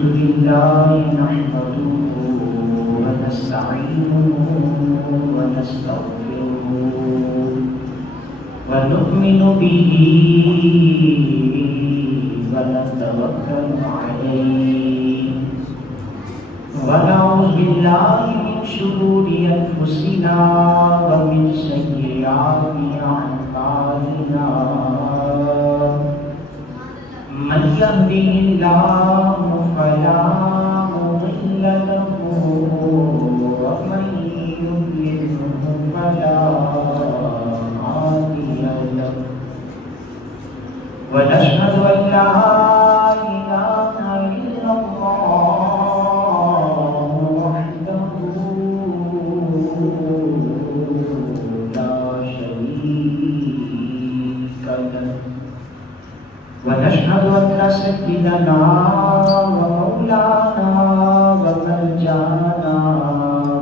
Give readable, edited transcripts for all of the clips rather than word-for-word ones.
الحمد لله نحمده ونستعينه ونستغفره ونؤمن به ونتوكل عليه ونعوذ بالله من شرور أنفسنا ومن سيئات أعمالنا من يهده الله فلا مضل له ومن يضلل فلا هادي له ونشهد أن لا إله إلا الله وحده لا شريك له ونشهد أن سيدنا ومولانا وملجأنا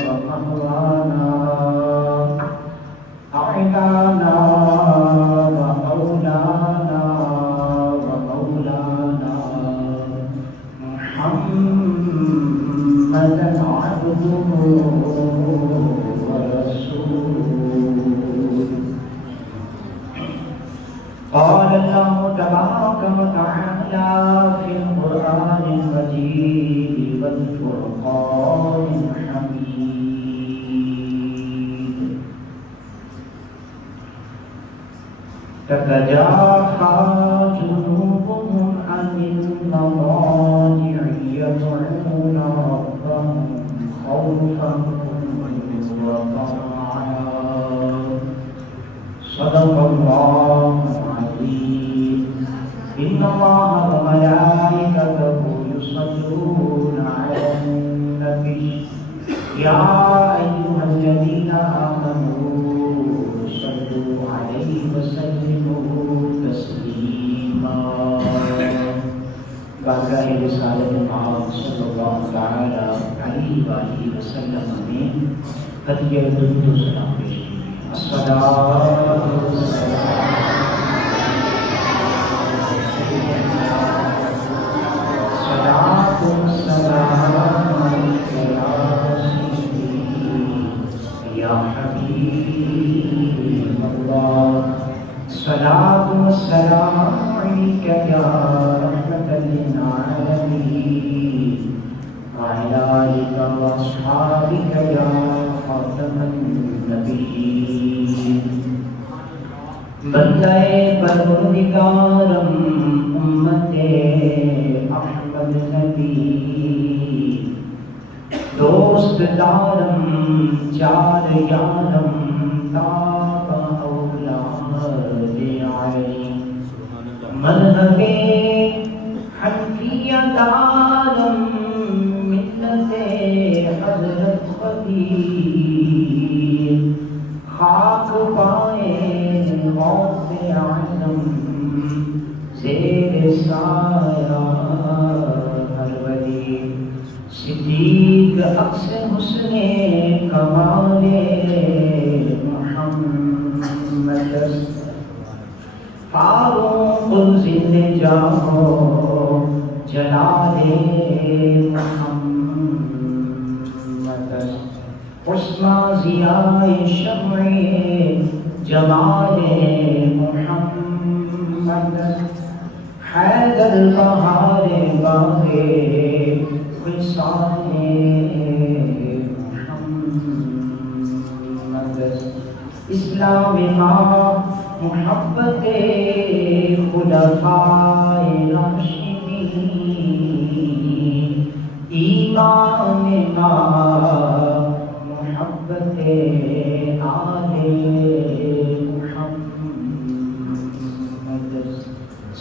ومأوانا أعلانا ومولانا محمدا عبده ورسوله قال الله تبارك وتعالى في القرآن المجيد والفرقان الحميد تتجافى جنوبهم عن المضاجع يدعون ربهم خوفا وطمعا صدق الله العظيم إن الله وملائكته يصلون على النبي يا أيها الذين آمنوا صلوا عليه وسلموا تسليما بارگاہ رسالت محمد صلی اللہ تعالی علیہ وآلہ وسلم میں ہدیہ درود و سلام پیش کیجیے. الصلاۃ والسلام یا حبیب اللہ صلاۃ والسلام علیک یا رحمۃ للعالمین وعلی آلک واصحابک یا خاتم النبیین. بندہ پروردگارم امت احمد نبی دوست دارم چار یارم تاب اولاد علی مذہب حنفیہ دارم ملت حضرت خدیر خاک پائے غوث اعظم زیر سایہ ہر ولی صدیق عکس حسن کمال محمد فاروق زندہ جاؤ جلال محمد عثمان ضیاء شمع جمال محمد حیدر بہار باغ وصال محمد اسلام ماں محبت خلفاء راشدین ایمان ماں محبت آل محمد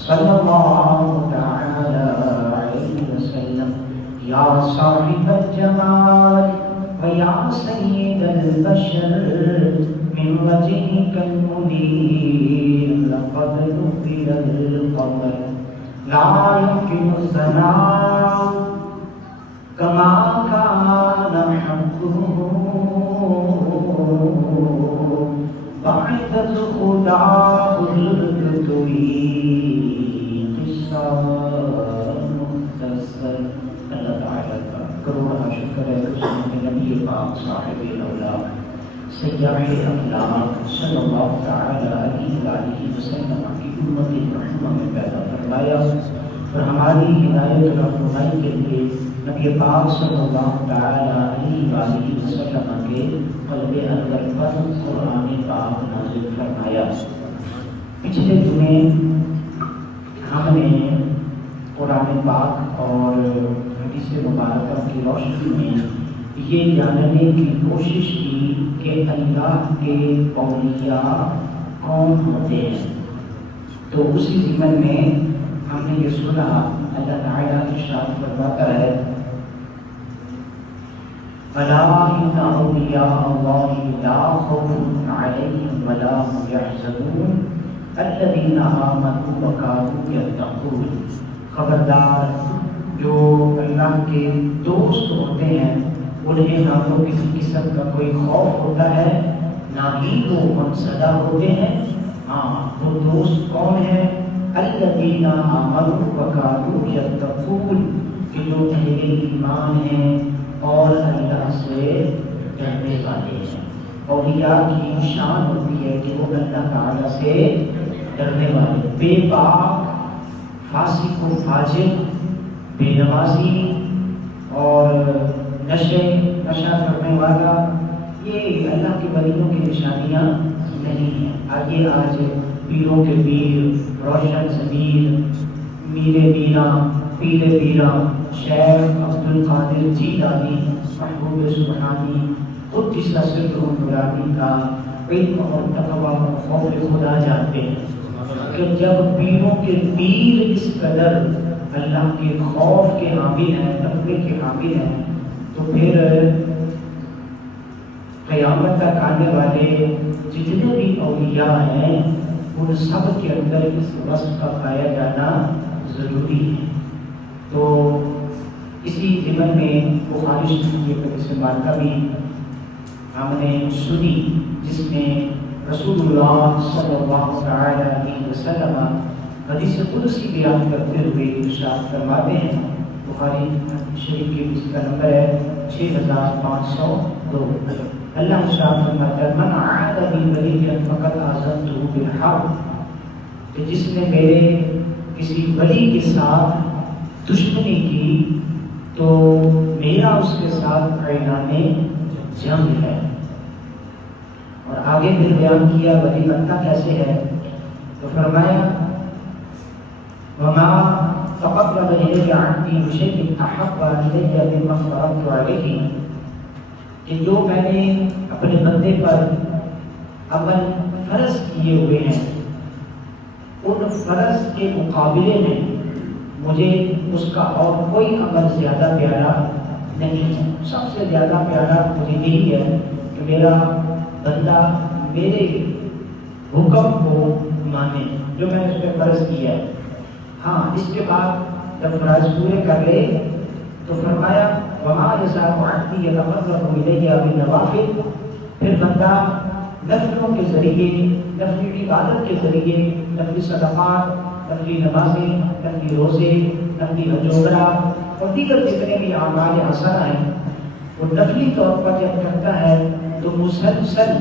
صلی اللہ تعالی علیہ وسلم. یا صاحب الجمال ویا سید البشر من وجهك المنير لقد نبل القمر لا يمكن الثناء كما كان حقه بعد الخدا بزرگ توی قصہ مختصر تعالیٰ کا کروڑا شکر ہے کہ اس نے نبی پاک صاحب الاولاد سیاح اخلاق صلی اللہ تعالیٰ علیہ وآلہ وسلم کی امت رحمہ میں پیدا فرمایا، اور ہماری ہدایت و رہنمائی کے لیے نبی پاک صلی اللہ تعالیٰ علیہ وآلہ وسلم کے قلب انور پر قرآن پاک نازل فرمایا۔ پچھلے جمعے ہم نے قرآن پاک اور حدیث مبارکہ کی روشنی میں یہ جاننے کی کوشش کی کہ اللہ کے اولیاء کون ہوتے ہیں۔ تو اسی ضمن میں ہم نے یہ سنا اللہ تعالیٰ ارشاد فرماتا ہے الا ان اولیاء اللہ لا خوف علیہم ولا هم یحزنون الذین آمنوا وکانوا یتقون، خبردار جو اللہ کے دوست ہوتے ہیں انہیں نہ تو کسی قسم کا کوئی خوف ہوتا ہے نہ ہی وہ منزدہ ہوتے ہیں۔ ہاں، وہ دوست کون ہیں؟ الذین آمنوا وکانوا یتقون، کہ جو اہل ایمان ہیں اور اللہ سے ڈرنے والے ہیں۔ اولیاء کی شان ہوتی ہے کہ وہ اللہ تعالیٰ سے ڈرنے والے، بے باک، فاسق و فاجر، بے نمازی اور نشہ کرنے والا، یہ اللہ کے ولیوں کی نشانیاں نہیں ہیں۔ آئیے آج پیروں کے پیر، روشن ضمیر، میرے میرا، پیرے پیرا، شیخ عبد القادر جیلانی، محبوب سبحانی، قدس سرہ نورانی کا علم اور تقویٰ اور خوف خدا جانتے ہیں کہ جب پیروں کے پیر اس قدر اللہ کے خوف کے حامل ہیں، تقوی کے حامل ہیں، تو پھر قیامت تک آنے والے جتنے بھی اولیاء ہیں ان سب کے اندر اس وصف کا پایا جانا ضروری ہے۔ تو اسی ضمن میں بخاری شریف کی حدیث مبارکہ بھی ہم نے سنی، جس میں رسول اللہ صلی اللہ علیہ وسلم حدیث قدسی بیان کرتے ہوئے ارشاد فرماتے ہیں، بخاری شریف کی جس کا نمبر ہے 6502، اللہ ارشاد فرماتا ہے من عاد بی ولی فقد آذنته بالحرب، کہ جس نے میرے کسی ولی کے ساتھ دشمنی کی تو میرا اس کے ساتھ اعلان جنگ ہے۔ اور آگے پھر بیان کیا ولی بنتا کیسے ہے، تو فرمایا وما تقرب الیہ عبدی بشیء احب الیہ مما افترضت علیہ، کہ جو میں نے اپنے بندے پر عمل فرض کیے ہوئے ہیں ان فرض کے مقابلے میں مجھے اس کا اور کوئی عمل زیادہ پیارا نہیں ہے۔ سب سے زیادہ پیارا مجھے یہی ہے کہ میرا بندہ میرے حکم کو مانے جو میں نے اس پہ فرض کیا ہے۔ ہاں، اس کے بعد جب فرائض پورے کر لے تو فرمایا وما جزاء عبدی یتقرب الیہ بالنوافل، پھر بندہ نفلوں کے ذریعے، نفلی عبادت کے ذریعے، نفلی صدقات، نفلی نمازیں، نفلی روزے، نفلی حج و عمرہ اور دیگر جتنے بھی اعمال حسنہ ہیں وہ نفلی طور پر جب کرتا ہے تو مسلسل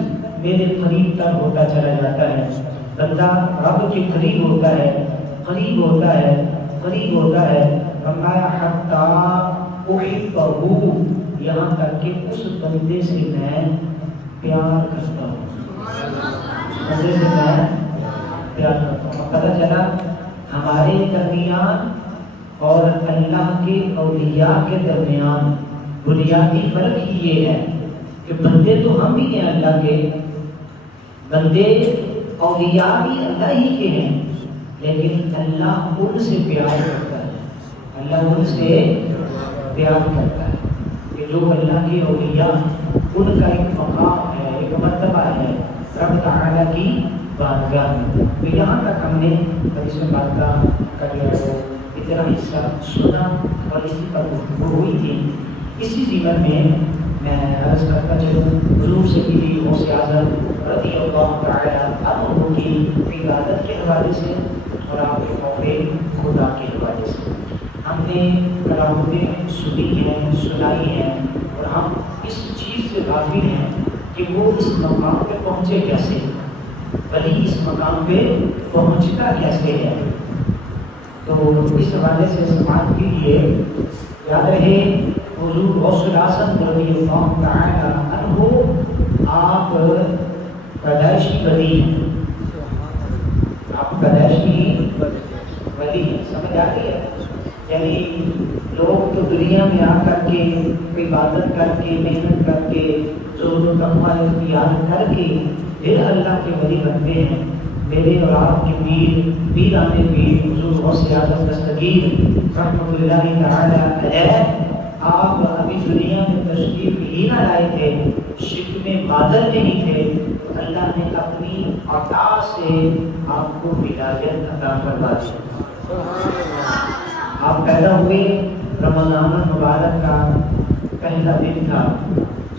میرے قریب تر ہوتا چلا جاتا ہے۔ بندہ رب کے قریب ہوتا ہے، قریب ہوتا ہے، قریب ہوتا ہے، فرمایا حتی احبہ، یہاں تک کہ اس بندے سے میں پیار کرتا ہوں، بندے سے میں پیار کرتا ہوں۔ پتہ چلا ہمارے درمیان اور اللہ کے اولیاء کے درمیان بنیادی فرق ہی یہ ہے کہ بندے تو ہم ہی ہیں اللہ کے، بندے اولیاء بھی اللہ ہی کے ہیں، لیکن اللہ ان سے پیار کرتا ہے، اللہ ان سے پیار کرتا ہے کہ جو اللہ کے اولیاء ان کا ایک مقام ہے، ایک مرتبہ ہے رب تعالیٰ کی بارگاہ میں۔ تو یہاں تک ہم نے حدیث بارگاہ کا جو ہے وہ اتنا حصہ سنا اور اسی پر گفتگو ہوئی تھی۔ اسی ضمن میں میں عرض کرتا چلوں حضور سیدی غوث اعظم رضی اللہ تعالیٰ عنہ کی عبادت کے حوالے سے اور آپ کے خوف خدا کے حوالے سے۔ ہم نے نے کرامتیں سنی ہیں، سنائی ہیں، اور ہم اس چیز سے غافل ہیں کہ وہ اس مقام پہ پہنچے کیسے، ولی اس مقام پہ پہنچتا کیسے ہے۔ تو اس حوالے سے سماعت کے لیے یاد رہے حضور غوث الاعظم رضی اللہ تعالی عنہ آپ پیدائشی ولی ہیں، آپ پیدائشی ولی ہیں، سمجھ آ رہی ہے؟ یعنی لوگ تو دنیا میں آ کر کے عبادت کر کے محنت کر کے زہد و تقویٰ اختیار کر کے پھر اللہ کے ولی بنتے ہیں۔ میرے اور آپ کے پیر پیرانے پیر حضور غوث اعظم دستگیر رحمۃ اللہ تعالی علیہ، آپ ابھی دنیا میں تشریف ہی نہ لائے تھے، شکم بادل نہیں تھے، اللہ نے اپنی عطا سے آپ کو ولایت عطا فرما دی۔ آپ پیدا ہوئے رمضان المبارک کا پہلا دن تھا،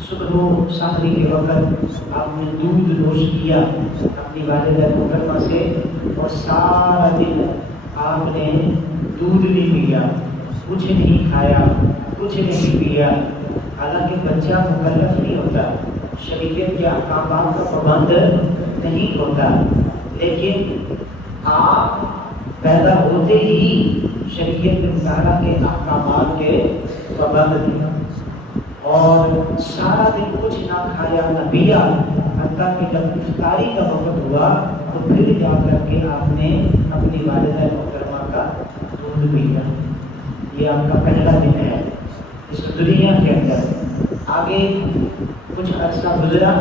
صبح و سحری کے وقت آپ نے دودھ نوش کیا اپنی والدہ محترمہ سے، اور سارا دن آپ نے دودھ نہیں پیا، کچھ نہیں کھایا، کچھ نہیں پیا۔ حالانکہ بچہ مکلف نہیں ہوتا، شریعت کے احکامات کا پابند نہیں ہوتا، لیکن آپ پیدا ہوتے ہی شریعت مطالعہ کے احکامات کے پابند تھے، اور سارا دن کچھ نہ کھایا نہ پیا، حتیٰ کہ جب افطاری کا وقت ہوا تو پھر جا کر کے آپ نے اپنی والدہ محترمہ کا دودھ پیا۔ یہ آپ کا پہلا دن ہے اس دنیا کے اندر۔ آگے کچھ عرصہ گزرا،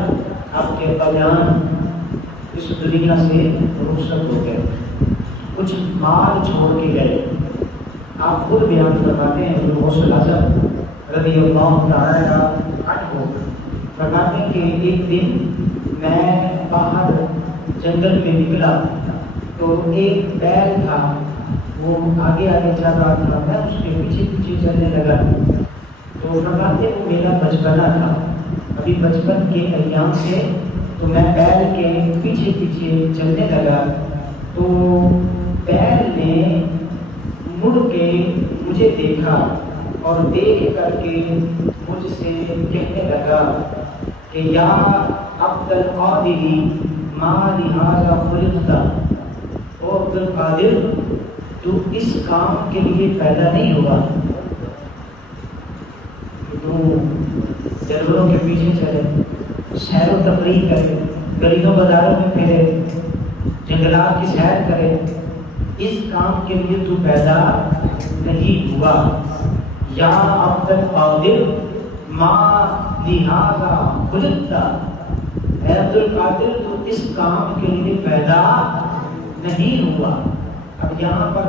آپ کے بیان اس دنیا سے رخصت ہو گئے، کچھ مال چھوڑ کے گئے۔ آپ خود بیان فرماتے ہیں حضور غوث الاعظم رضی اللہ تعالی عنہ فرماتے ہیں کہ ایک دن میں باہر جنگل میں نکلا تو ایک بیل تھا، وہ آگے آگے چل رہا تھا، میں اس کے پیچھے پیچھے چلنے لگا۔ تو فرماتے وہ میرا بچپنا تھا، ابھی بچپن کے ایام سے تو میں بیل کے پیچھے پیچھے چلنے لگا، تو بیل نے مڑ کے مجھے دیکھا اور دیکھ کر کے مجھ سے کہنے لگا کہ یا عبد القادر ما لہذا خلقت، او عبد القادر تو اس کام کے لیے پیدا نہیں ہوا۔ تو جانوروں کے پیچھے چلے، سیر و تفریح کرے، گلیوں بازاروں میں پھرے، جنگلات کی سیر کرے، اس کام کے لیے تو پیدا نہیں ہوا۔ یا عبد القادر ما لہذا خلقت، اے عبد القادر تو اس کام کے لیے پیدا نہیں ہوا۔ اب یہاں پر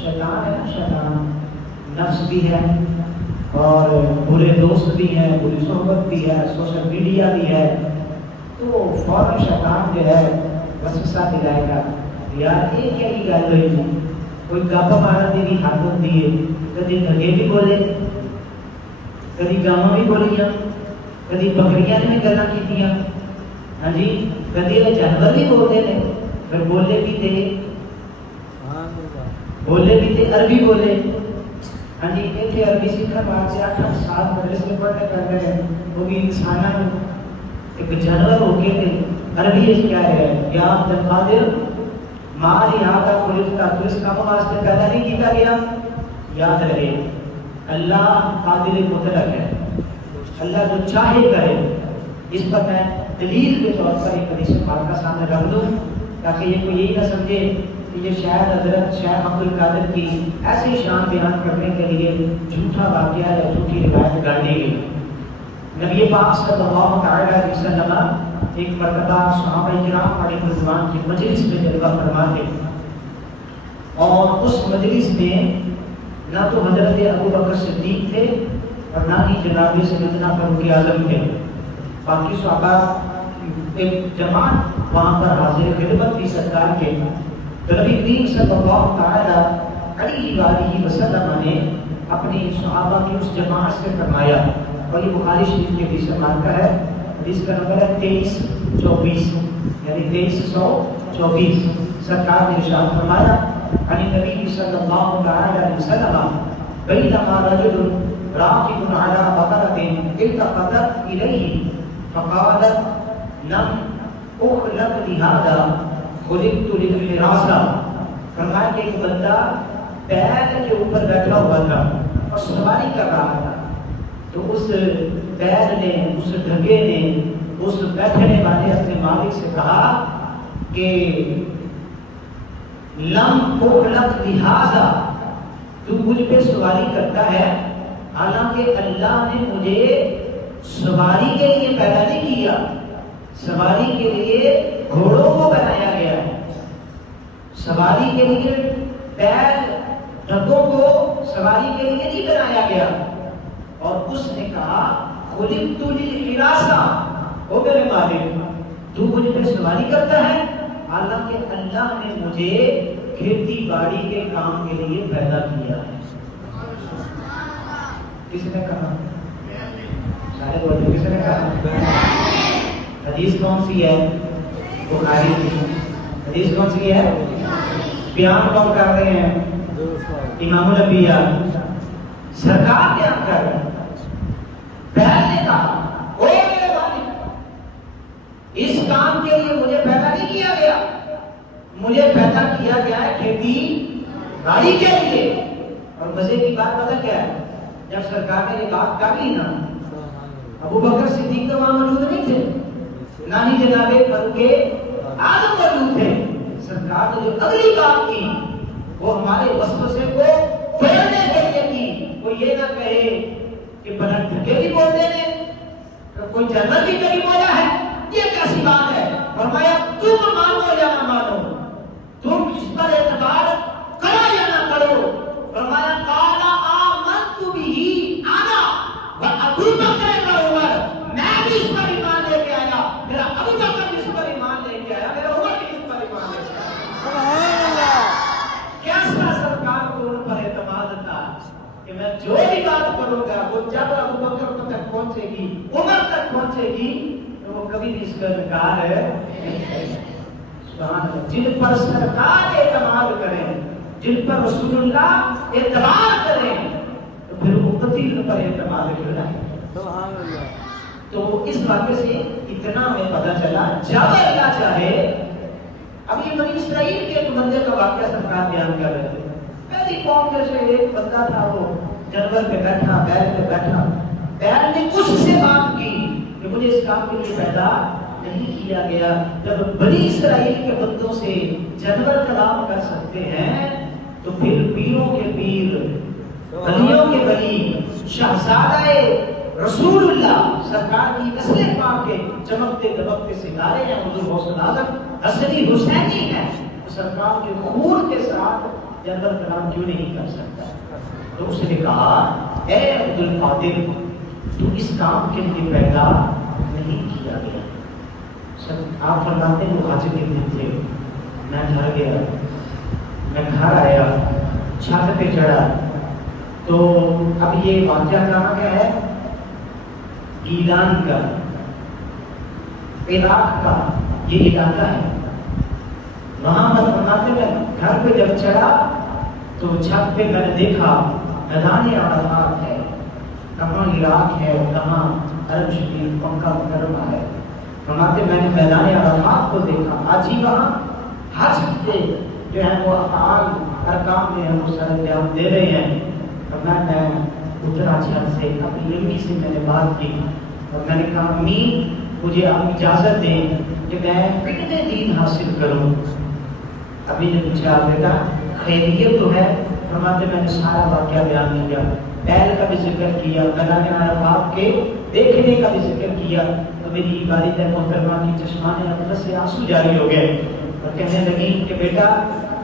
شیطان ہے نا، شیطان نفس بھی ہے اور برے دوست بھی ہیں، بری صحبت بھی ہے، سوشل میڈیا بھی ہے، تو فوراً شیطان جو ہے وسوسہ دلائے گا، یار یہ کیا ہی گل ہوئی ہے، کوئی گپ مارن دی بھی حد ہوتی ہے، کدی دھگے بھی بولے، کدی گاواں بھی بولیاں، کدی بکریاں نے بھی گلاں کیتیاں، ہاں جی، کدی وہ جانور بھی بولتے ہیں، پھر بولے بھی تھے عربی بولے، ہاں جی، یہ عربی سیکھا بعد سے 8 سال مدرسے میں پڑھنے کر رہے ہیں، وہ بھی انسانوں ایک جانور ہو کے تھے۔ عربی اس کیا ہے، یا عبد القادر ما لہذا خلقت، تو اس کام واسطے پیدا نہیں کیا گیا۔ یاد رہے اللہ قادر مطلق ہے، اللہ جو چاہے کرے۔ اس پر میں دلیل کے طور پر ایک حدیث پاک کا سامنے رکھ دوں تاکہ یہ کوئی یہی نہ سمجھے کہ یہ شاید حضرت شیخ عبد القادر کی ایسی شان بیان کرنے کے لیے جھوٹا واقعہ یا جھوٹی روایت گاڑی گئی۔ نبی پاک صلی اللہ تعالی علیہ وسلم ایک مرتبہ صحابہ کرام علیہ رضوان کی مجلس میں جلوہ فرما تھے، اور اس مجلس میں نہ تو حضرت ابو بکر صدیق تھے اور نہ ہی جناب سیدنا فاروق اعظم تھے، باقی صحابہ ایک جماعت وہاں پر حاضر خدمت تھی سرکار کے۔ نبی کریم صلی اللہ تعالی علیہ وآلہ وسلم نے اپنی صحابہ کی اس جماعت سے فرمایا، اور یہ بخاری شریف کے حدیث کا ہے، حدیث کا نمبر ہے 2324، یعنی 2324۔ سرکار نے ارشاد فرمایا عن نبی صلی اللہ علیہ وسلم بينما رجل راكب على بقرة التفتت إليه فقالت لم أخلق لهذا خلقت للحراسة. فرمایا کہ ایک بندہ بیل کے اوپر بیٹھا ہوا تھا اور سواری کر رہا تھا، تو اس بیل نے، اس ڈھگے نے، اس بیٹھنے والے اپنے مالک سے کہا کہ لم اخلق لہذا، تو مجھ پہ سواری کرتا ہے، حالانکہ اللہ نے مجھے سواری کے لیے پیدا نہیں کیا. سواری کے لیے گھوڑوں کو بنایا گیا ہے، سواری کے لیے بیل ڈھگوں کو سواری کے لیے نہیں بنایا گیا. اور اس نے کہا خلقت للحراسہ، او میرے مالک تو مجھ پہ سواری کرتا ہے، حالانکہ اللہ نے مجھے کھیتی باڑی کے کام کے لیے پیدا کیا ہے. کس نے کہا؟ سارے بولتے کس نے کہا؟ حدیث کون سی ہے؟ بخاری کی. حدیث کون سی ہے؟ بیان کون کر رہے ہیں؟ امام الانبیاء سرکار بیان کر رہے ہیں. بیل نے کہا او میرے والد، اس کام کے لیے مجھے پیدا نہیں کیا گیا، مجھے پیدا کیا گیا ہے کھیتی باڑی کے لیے. اور مزے کی بات پتہ کیا ہے؟ جب سرکار نے یہ بات کہی نا، ابو بکر صدیق تو وہاں موجود نہیں تھے، نہ ہی جناب فاروق اعظم موجود تھے. سرکار نے جو اگلی بات کی وہ ہمارے وسوسے کو توڑنے کے لیے کی. وہ یہ نہ کہے کہ بلند دھکے بھی بولتے ہیں، کوئی جنت بھی کبھی بولا ہے، یہ کیسی بات ہے؟ فرمایا تم مانو یا نہ مانو، تم اس پر اعتبار کرو یا نہ کرو. فرمایا قال آمنت به انا وابو بکر وعمر، میں بھی اس پر ایمان لے کے آیا، میرا ابو بکر بھی اس پر ایمان لے کے آیا، میرا عمر بھی اس پر ایمان لے کے آیا. سبحان اللہ! کیسا سرکار کو ان پر اعتماد تھا کہ میں جو بھی بات کروں گا وہ جب ابو بکر تک پہنچے گی، عمر تک پہنچے گی، تو وہ کبھی بھی اس کا انکار ہے. جن پر سرکار اعتماد کریں، جن پر رسول اللہ اعتماد کریں، تو پھر امتی پر اعتماد کرنا ہے. تو اس واقعے سے اتنا ہمیں پتہ چلا جب اللہ چاہے. اب یہ بنی اسرائیل کے ایک بندے کا واقعہ سرکار بیان کر رہے تھے. پہلی قوم میں سے ایک بندہ تھا، وہ جانور پہ بیٹھا، بیل پہ بیٹھا. بیل نے اس سے بات کی کہ مجھے اس کام کے لیے پیدا نہیں کیا گیا. جب بنی اسرائیل کے بندوں سے جانور کلام کر سکتے ہیں تو پھر پیروں کے پیر، ولیوں کے ولی، شہزادہ رسول اللہ سرکار کی نسل پاک کے چمکتے دمکتے ستارے ہیں، حضور غوث الاعظم حسنی حسینی ہیں، سرکار کے خون کے ساتھ جانور کلام کیوں نہیں کر سکتا؟ تو اس نے کہا اے عبد القادر، تو اس کام کے لیے پیدا نہیں کیا گیا. آپ فرماتے ہیں وہ حاجی کے دن تھے، میں گھر گیا، میں گھر آیا، چھت پہ چڑھا. تو اب یہ واقعہ کہاں کا ہے؟ گیلان کا، عراق کا یہ علاقہ ہے. وہاں فرماتے ہیں گھر پہ جب چڑھا تو چھت پہ میں نے دیکھا میدان عرفات ہے، کہاں عراق ہے، کہاں عرب شریف مکہ مکرمہ ہے. فرماتے میں نے میدان عرفات کو دیکھا. آج ہی وہاں حج کے جو ہے وہ افعال ارکام میں ہم سارے بیان دے رہے ہیں. اور میں اترا چھت سے اپنی امی سے میں نے بات کی اور میں نے کہا امی مجھے آپ اجازت دیں کہ میں کتنے دین حاصل کروں. ابھی نے پوچھا بیٹا خیریت تو ہے؟ فرماتے میں نے سارا واقعہ بیان کیا، بیل کا بھی ذکر کیا، میدان عرفات کے دیکھنے کا بھی ذکر کیا. تو میری والدہ محترمہ کی چشمانے اندر سے آنسو جاری ہو گئے اور کہنے لگی کہ بیٹا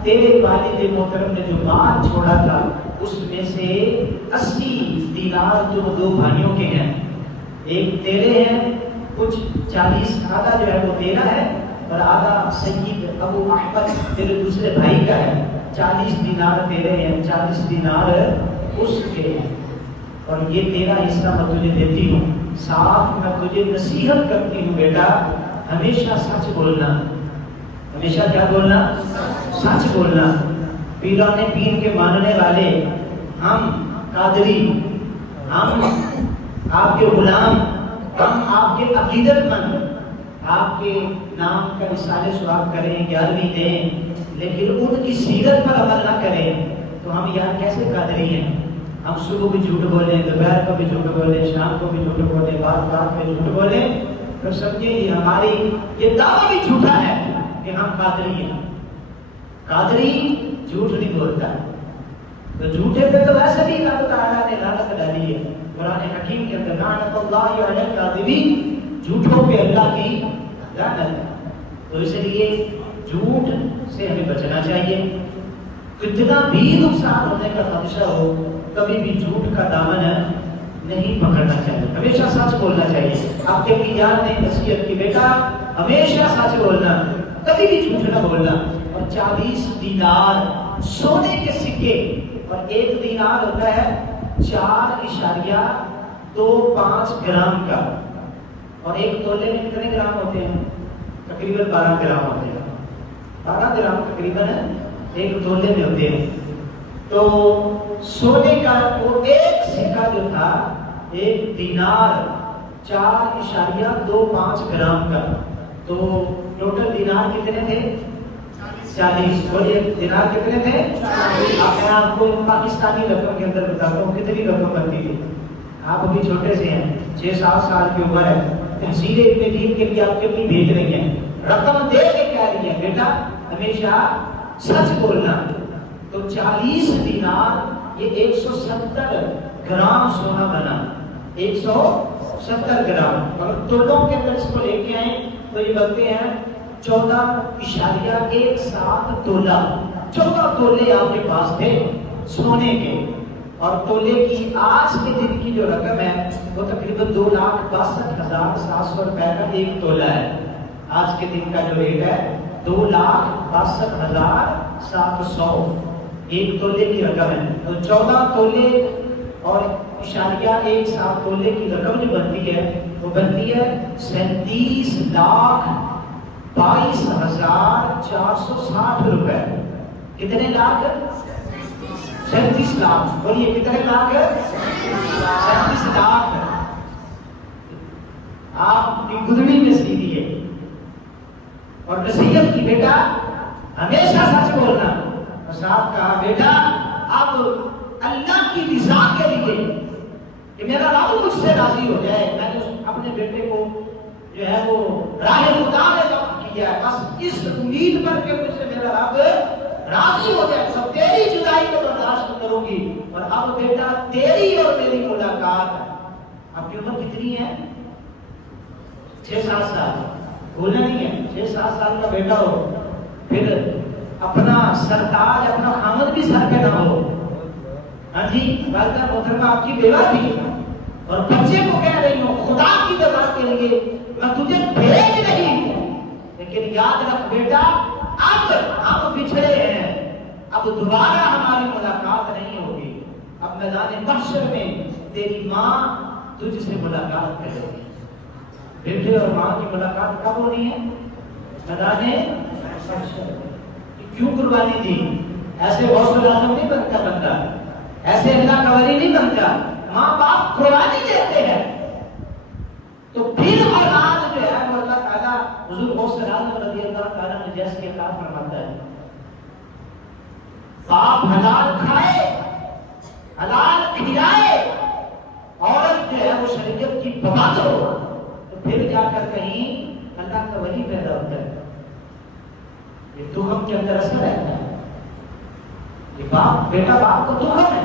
تیرے والد محترم نے جو مال چھوڑا تھا اس میں سے 80 دینار جو 2 بھائیوں کے ہیں، ایک تیرے ہیں، کچھ 40 آدھا جو ہے وہ تیرا ہے اور آدھا سید ابو احمد تیرے دوسرے بھائی کا ہے. 40 دینار تیرے ہیں، 40 دینار اس کے ہیں، اور یہ تیرا حصہ میں تجھے دیتی ہوں. ساتھ میں تجھے نصیحت کرتی ہوں بیٹا ہمیشہ سچ بولنا. ہمیشہ کیا بولنا؟ سچ بولنا. پیران پیر کے ماننے والے ہم قادری، ہم آپ کے غلام، ہم آپ کے عقیدت مند، آپ کے نام کا رسالہ ثواب کریں، 11ویں دیں، لیکن ان کی سیرت پر عمل نہ کریں تو ہم یار کیسے قادری ہیں؟ ہم صبح بھی جھوٹ بولیں، دوپہر کو بھی جھوٹ بولیں، شام کو بھی جھوٹ بولیں، بات بات میں جھوٹ بولیں، تو سمجھے یہ ہماری یہ دعویٰ بھی جھوٹا ہے کہ ہم قادری ہیں۔ قادری جھوٹ نہیں بولتا، تو جھوٹے پہ تو ویسے بھی اللہ تعالیٰ نے لعنت ڈالی ہے قرآن حکیم کے اندر، لعنت اللہ علی الکاذبین، جھوٹوں پہ اللہ کی لعنت۔ تو اس لیے جھوٹ سے ہمیں بچنا چاہیے، کتنا بھی نقصان ہونے کا خدشہ ہو کبھی بھی جھوٹ کا دامن نہیں پکڑنا چاہیے، ہمیشہ سچ بولنا چاہیے۔ آپ کے جان نے نصیحت کی بیٹا ہمیشہ سچ بولنا، کبھی بھی جھوٹ نہ بولنا۔ اور 40 دینار سونے کے سکے، اور 1 دینار ہوتا ہے 4.25 گرام کا، اور 1 تولے میں کتنے گرام ہوتے ہیں؟ تقریباً 12 گرام ہوتے ہیں، 12 گرام تقریباً 1 تولے میں ہوتے ہیں۔ تو سونے کا وہ ایک سکہ جو تھا 1 دینار 4.25 گرام کا، تو ٹوٹل دینار کتنے تھے؟ 40۔ بولیے دینار کتنے تھے؟ 40۔ اب میں آپ کو پاکستانی رقم کے اندر بتاتا ہوں کتنی رقم بنتی تھی۔ آپ ابھی چھوٹے سے ہیں، 6-7 سال کی عمر ہے، تحصیل ابن دین کے لیے آپ کے بھی بھیج رہی ہیں، رقم دے کے کہہ رہی ہے بیٹا ہمیشہ سچ بولنا۔ تو 40 دینار یہ 170 گرام سونا بنا، 170 گرام، اور تولوں کے اندر اس کو لے کے آئیں تو یہ بنتے ہیں 14.17 تولہ، 14 تولے آپ کے پاس تھے سونے کے، اور تولے کی آج کے دن کی جو رقم ہے وہ تقریباً 2,62,700 روپے کا 1 تولہ ہے۔ آج کے دن کا جو ریٹ ہے 2,62,700، 1 تولے کی رقم ہے۔ تو 14 تولے اور اشاریہ 1.7 تولے کی رقم جو بنتی ہے وہ بنتی ہے 37,22,460 روپے۔ کتنے لاکھ؟ 37 لاکھ۔ بولیے کتنے لاکھ؟ 37 لاکھ آپ کی گدڑی میں سیدھی ہے۔ اور نصیحت کی بیٹا ہمیشہ سچ بولنا، اور صاحب کہا بیٹا اب اللہ کی رضا کے لیے کہ میرا رب مجھ سے راضی ہو جائے، میں نے اپنے بیٹے کو جو ہے وہ راہ خدا میں وقف کیا ہے، بس اس امید پر کہ مجھ سے میرا رب راضی ہو جائے، سب تیری جدائی کو برداشت کروں گی، اور اب بیٹا تیری اور میری ملاقات ہے۔ آپ کی عمر کتنی ہے؟ 6-7 سال، بھولنا نہیں ہے، 6-7 سال کا بیٹا ہو، پھر اپنا سرتاج اپنا خامد بھی سر پہ نہ ہو۔ ہاں جی، والدہ محترمہ آپ کی بیوہ تھی، اور بچے کو کہہ رہی ہوں خدا کی رضا کے لیے میں تجھے بھیج رہی ہوں، لیکن یاد رکھ بیٹا اب ہم بچھڑے ہیں، اب دوبارہ ہماری ملاقات نہیں ہوگی، اب میدان محشر میں تیری ماں تجھ سے ملاقات کرے گی۔ بیٹے اور ماں کی ملاقات کب ہونی ہے؟ میدان محشر۔ کیوں قربانی دی؟ ایسے غوث اعظم نہیں بنتا بندہ، ایسے اللہ کا ولی نہیں بنتا، ماں باپ قربانی دیتے ہیں، تو پھر اولاد جو ہے وہ اللہ تعالیٰ حضور غوث اعظم رضی اللہ تعالیٰ نے جیسے کہ عطا فرماتا ہے، باپ حلال کھائے حلال کھلائے، عورت جو ہے وہ شریعت کی پابند ہو، تو پھر جا کر کہیں اللہ کا ولی پیدا ہوتا ہے۔ یہ تہم کے اندر اثر ہے، یہ باپ بیٹا باپ کو تہم ہے،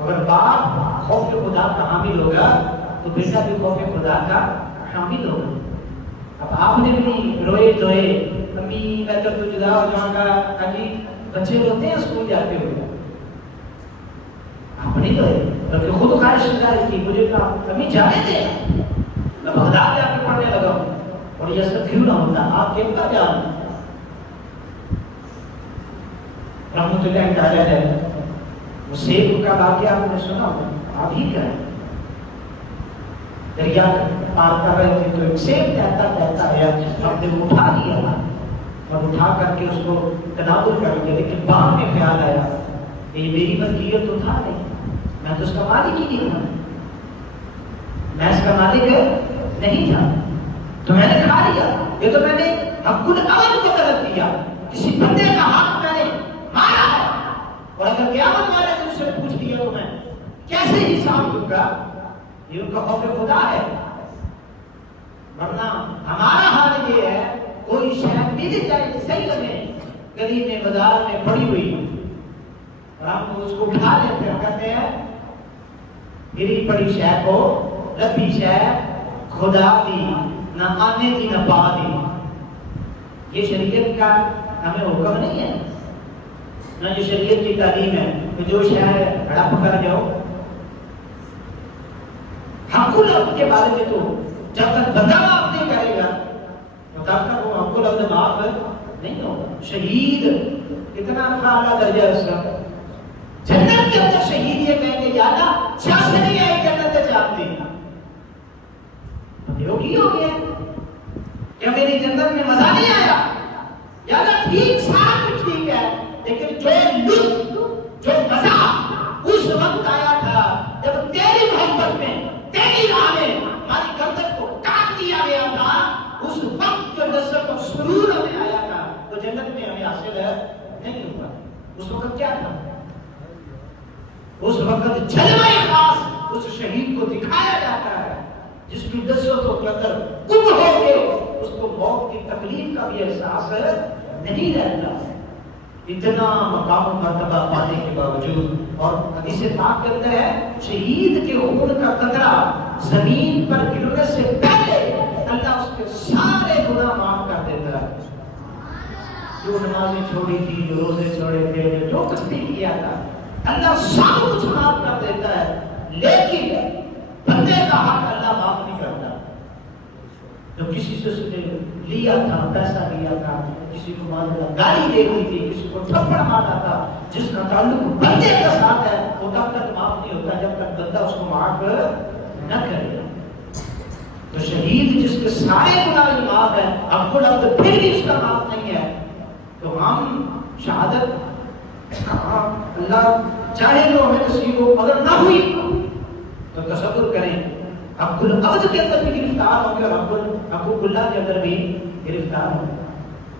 اگر باپ خوف خدا کا حامل ہوگا تو بیٹا بھی خوف خدا کا حامل ہوگا۔ اب آپ نے بھی روئے دھوئے، امی میں تو جدا ہو جاؤں گا، ابھی بچے روتے ہیں اسکول جاتے ہوئے، آپ نہیں روئے بلکہ خود خواہش گزاری تھی مجھے تو امی جانے دیں، میں بغداد جا کے پڑھنے لگا ہوں، اور یہ سب کیوں نہ ہوتا؟ آپ کیوں کا جان رحمت اللہ تعالیٰ ہے، وہ سیب کا واقعہ آپ نے سنا ہوگا، آپ ہی کریں، دریا پار کر رہے تھے تو ایک سیب تہتا تہتا آیا، آپ نے اٹھا لیا اور اٹھا کر کے اس کو تناول کر لیا، لیکن بعد میں خیال آیا کہ یہ میری ملکیت تو تھا نہیں، میں تو اس کا مالک ہی نہیں تھا، میں اس کا مالک نہیں تھا، تو میں نے کھا لیا، یہ تو میں نے حق العمل کو طلب کیا، کسی بندے کا حق میں نے مارا ہے، اور اگر قیامت والے دن سے پوچھ لیا تو میں کیسے حساب دوں گا؟ یہ ان کا خوف خدا ہے۔ ورنہ ہمارا حال یہ ہے، کوئی شے مل جائے صحیح لگے گلی میں بازار میں پڑی ہوئی اور ہم اس کو اٹھا لیتے ہیں، کہتے ہیں گری پڑی شے کو ربی شے خدا دی، نہ آنے دی نہ پا دی۔ یہ شریعت کا ہمیں حکم نہیں ہے، نہ یہ شریعت کی تعلیم ہے کہ جو شہر ہڑپ کر جاؤ۔ حق العبد کے بارے میں تو جب تک بندہ معاف نہیں کرے گا تب تک وہ حق العبد معاف نہیں ہوگا۔ شہید کتنا اعلیٰ درجہ ہے اس کا، جنت کے اندر شہید یہ کہیں گے یا اللہ چھا سے نہیں آئی جنت چاہتے ہیں، ہو گیا کیا میری جنت میں مزہ نہیں آیا؟ یا اللہ ٹھیک ساتھ ٹھیک ہے، لیکن جو لطف جو مزہ اس وقت آیا تھا جب تیری محبت میں تیری راہ میں ہماری گردن کو کاٹ دیا گیا تھا، اس وقت جو لذت اور سرور ہمیں آیا تھا تو جنت میں ہمیں حاصل نہیں ہوا۔ اس وقت کیا تھا؟ اس وقت جلوہ خاص اس شہید کو دکھایا جاتا ہے جس کی لذتوں کے اندر گم ہو کے اس کو موت کی تکلیف کا بھی احساس نہیں رہتا۔ اتنا مقام و مرتبہ پانے کے باوجود، اور حدیث پاک کے اندر ہے شہید کے خون کا قطرہ زمین پر گرنے سے پہلے اللہ اس کے سارے گناہ معاف کر دیتا ہے۔ جو نمازیں چھوڑی تھی، جو روزے چھوڑے تھے، جو کچھ بھی کیا تھا، اللہ سب کچھ معاف کر دیتا ہے، لیکن بندے کا حق اللہ معاف نہیں کرتا۔ جو کسی سے اس نے لیا تھا، پیسہ لیا تھا، کسی کو گالی دے دی تھی، کسی کو تھپڑ مارا تھا، جس کا تعلق بندے کے ساتھ ہے، وہ تب تک معاف نہیں ہوتا جب تک بندہ اس کو معاف نہ کرے۔ تو شہید جس کے سارے گناہ معاف ہے، اب خود اب پھر بھی اس کا معاف نہیں ہے، تو ہم شہادت اللہ چاہے جو ہمیں نصیب ہو، اگر نہ ہوئی تو تصور کریں عبد العبد کے اندر بھی گرفتار ہوں گے اور حقوق اللہ کے اندر بھی گرفتار ہوں گے۔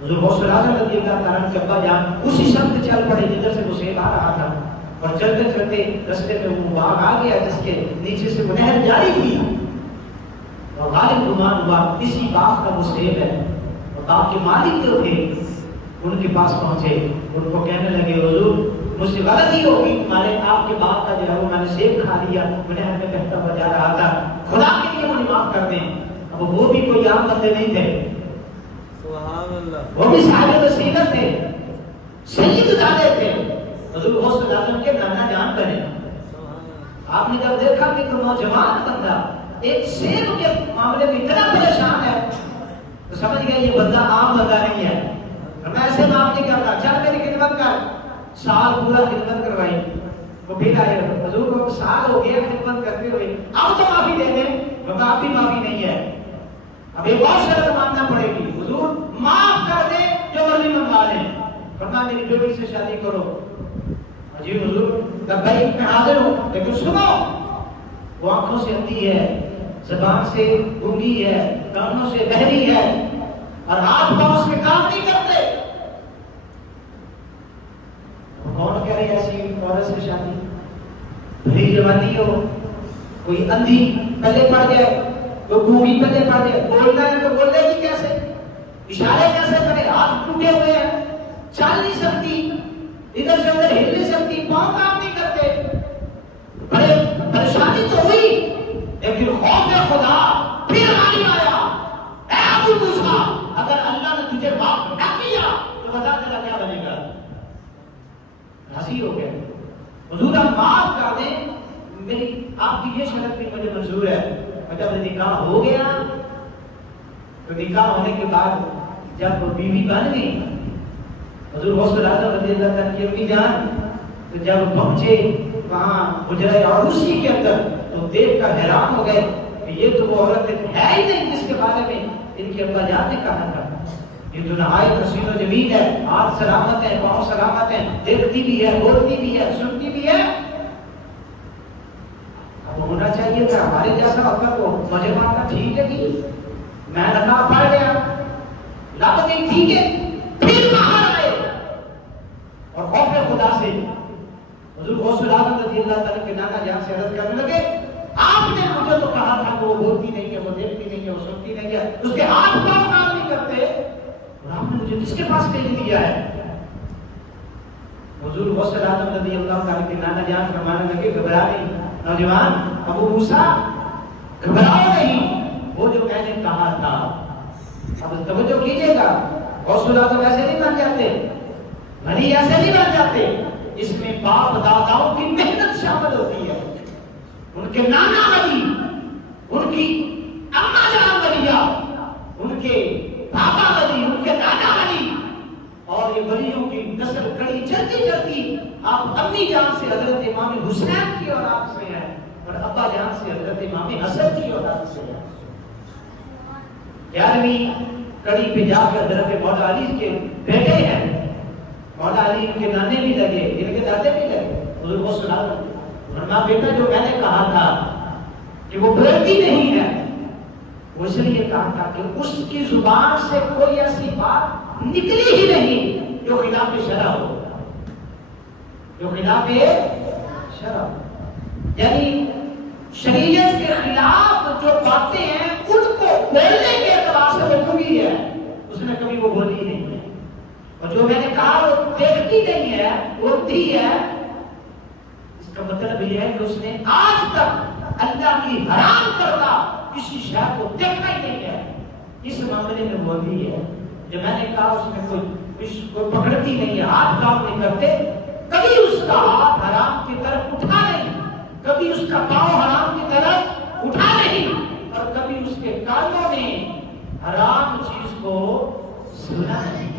حضور غوث اعظم رضی اللہ تعالیٰ عنہ کے ابا جان اسی سمت چل پڑے جدھر سے مسیب آ رہا تھا، اور چلتے چلتے رستے میں وہ باغ آ گیا جس کے نیچے سے وہ نہر جاری تھی، اور غالب گمان ہوا اسی باغ کا مسیب ہے، اور باغ کے مالک جو تھے ان کے پاس پہنچے، ان کو کہنے لگے حضور مجھ سے غلطی ہوگی، تمہارے آپ کے باغ کا جو ہے وہ میں نے سیب کھا لیا، میں نہر میں بہتا ہوا جا رہا تھا، خدا کے لیے مجھے معاف کر دیں۔ اب وہ بھی کوئی عام بندے نہیں تھے، وہ بھی صاحب نصیحت تھے، سید زادے تھے، حضور غوث اعظم کے نانا جان بنے۔ آپ نے جب دیکھا کہ کوئی نوجوان بندہ ایک سیب کے معاملے میں اتنا پریشان ہے تو سمجھ گیا یہ بندہ عام بندہ نہیں ہے، میں ایسے معاف نہیں کرتا، چل میری خدمت کر۔ سال پورا خدمت کروائی، وہ پھر آئے حضور کو سال ہو گیا خدمت کرتے ہوئے، اب تو معافی دے دیں، کیونکہ اب بھی معافی نہیں ہے، اب ایک اور شرط ماننا پڑے گی، حضور معاف کر دیں جو مرضی منگوا لیں، ورنہ میری بیٹی سے شادی کرو۔ جی حضور لبیک میں حاضر ہوں، لیکن سنو وہ آنکھوں سے اندھی ہے، زبان سے گونگی ہے، کانوں سے بہری ہے، اور ہاتھ پاؤں سے کام نہیں کرتے۔ کون کہہ رہے ایسی عورت سے شادی؟ بھری جوانی ہو، کوئی اندھی پلے پڑ جائے، کوئی گونگی پلے پڑ جائے، بولنا ہے تو بولے گی کیسے؟ اشارے کیسے کرے؟ ہاتھ ٹوٹے ہوئے ہیں، چل نہیں سکتی، ادھر سے ادھر ہل نہیں سکتی، پاؤں کام نہیں کرتے، بڑے پریشانی تو ہوئی، لیکن خوف خدا پھر غالب آیا۔ اے ابو موسیٰ، اگر اللہ نے تجھے معاف نہ کیا تو بتا تیرا کیا بنے گا؟ راضی ہو گئے، حضور آپ معاف کر دیں، میری آپ کی یہ شرط بھی مجھے منظور ہے۔ جب نکاح ہو گیا تو نکاح ہونے کے بعد جب وہ بیوی بن گئی، حضور غوث اعظم رضی اللہ عنہ کی امی جان تو جب پہنچے وہاں حجرہ عروسی کے اندر تو دیکھ کر حیران ہو گئے کہ یہ تو وہ عورت ہے ہی نہیں جس کے بارے میں ان کے ابا جان نے کہا تھا۔ یہ تو نہایت حسین و جمیل ہے، ہاتھ سلامت ہے، پاؤں سلامت ہے، دیکھتی بھی ہے، بولتی بھی ہے، سنتی بھی ہے۔ کر ہمارے جیسا ہوتا تو مجھے ماننا ٹھیک ہے جی، میں نقاب پڑھ گیا لب نہیں ٹھیک ہے، پھر باہر آئے اور خوف خدا سے حضور غوث العظم رضی اللہ تعالیٰ کے نانا جان سے عرض کرنے لگے آپ نے مجھے تو کہا تھا کہ وہ بولتی نہیں ہے، وہ دیکھتی نہیں ہے، وہ سنتی نہیں ہے، اس کے ہاتھ پاؤں کام نہیں کرتے، اور آپ نے مجھے کس کے پاس بھیج دیا ہے؟ حضور غوث العظم رضی اللہ تعالیٰ کے نانا جان فرمانے لگے گھبرا نہیں نوجوان ابو موسیٰ، گھبراؤ نہیں، وہ جو میں نے کہا تھا۔ اب توجہ کیجئے گا، غوث العظم ایسے نہیں بن جاتے، بھلی ایسے نہیں بن جاتے، اس میں باپ داداؤں کی محنت شامل ہوتی ہے، ان کے نانا ولی، ان کی اما جان ولیہ، ان کے بابا ولی، ان کے دادا ولی، اور یہ ولیوں کی نسل کڑی چلتی چلتی آپ امی جان سے حضرت امام حسین کی اولاد سے ہے اور ابا جان سے حضرت امام حسن کی اولاد سے ہے۔ 11ویں کڑی پہ جا کر حضرت مولا علی کے بیٹے ہیں، مولا علی کے نانے بھی لگے، ان کے دادے بھی لگے، حضور کو سنا ورنہ بیٹا جو میں نے کہا تھا کہ وہ بولتی نہیں ہے، وہ اس لیے کہا تھا کہ اس کی زبان سے کوئی ایسی بات نکلی ہی نہیں جو خلاف شرع ہو، جو خلاف شرع ہو، یعنی شریعت کے خلاف جو باتیں ہیں ان کو بولنے کے اعتبار سے وہ کبھی ہے، اس نے کبھی وہ بولی نہیں ہے، اور جو میں نے کہا وہ دیکھتی نہیں ہے، بولتی ہے، اس کا مطلب یہ ہے کہ اس نے آج تک اللہ کی حرام کردہ کسی شے کو دیکھا ہی نہیں ہے، اس معاملے میں وہ بھی ہے۔ جو میں نے کہا اس میں کوئی پکڑتی نہیں ہے، ہاتھ کام نہیں کرتے، کبھی اس کا ہاتھ حرام کی طرف اٹھا نہیں، کبھی اس کا پاؤں حرام کی طرف اٹھا نہیں، اور کبھی اس کے کانوں نے حرام چیز کو سنا نہیں۔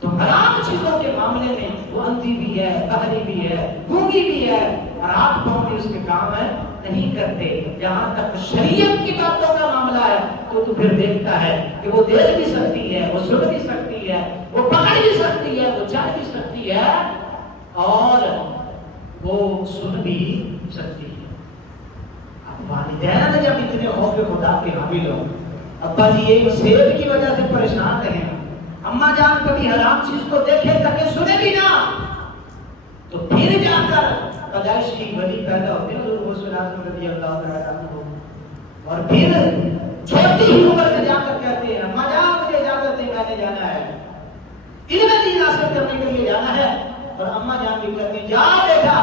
تو حرام چیزوں کے معاملے میں وہ اندھی بھی ہے، بہری بھی ہے، گونگی بھی ہے، اور ہاتھ پاؤں بھی اس کے کام ہے نہیں کرتے۔ جہاں تک شریعت کی باتوں کا معاملہ ہے تو پھر دیکھتا ہے کہ وہ دیکھ بھی سکتی ہے، وہ سن بھی سکتی ہے، وہ پکڑ بھی سکتی ہے، وہ چل بھی سکتی ہے، اور وہ سن بھی سکتی ہے۔ اب والدین جب اتنے خوف خدا کے حامل ہو، ابا جی ایک سیب کی وجہ سے پریشان رہے، اما جان کبھی حرام چیز کو دیکھے تاکہ سنے بھی نہ، تو پھر جا کر پیدائشی ولی پیدا ہوتے ہیں حضور غوث العظم رضی اللہ تعالیٰ عنہ، اور پھر چھوٹی ہی عمر میں جا کر کہتے ہیں اما جان مجھے اجازت دیں، میں نے جانا ہے، علم دین حاصل کرنے کے لیے جانا ہے، اور اما جان بھی کہتے ہیں جا بیٹا،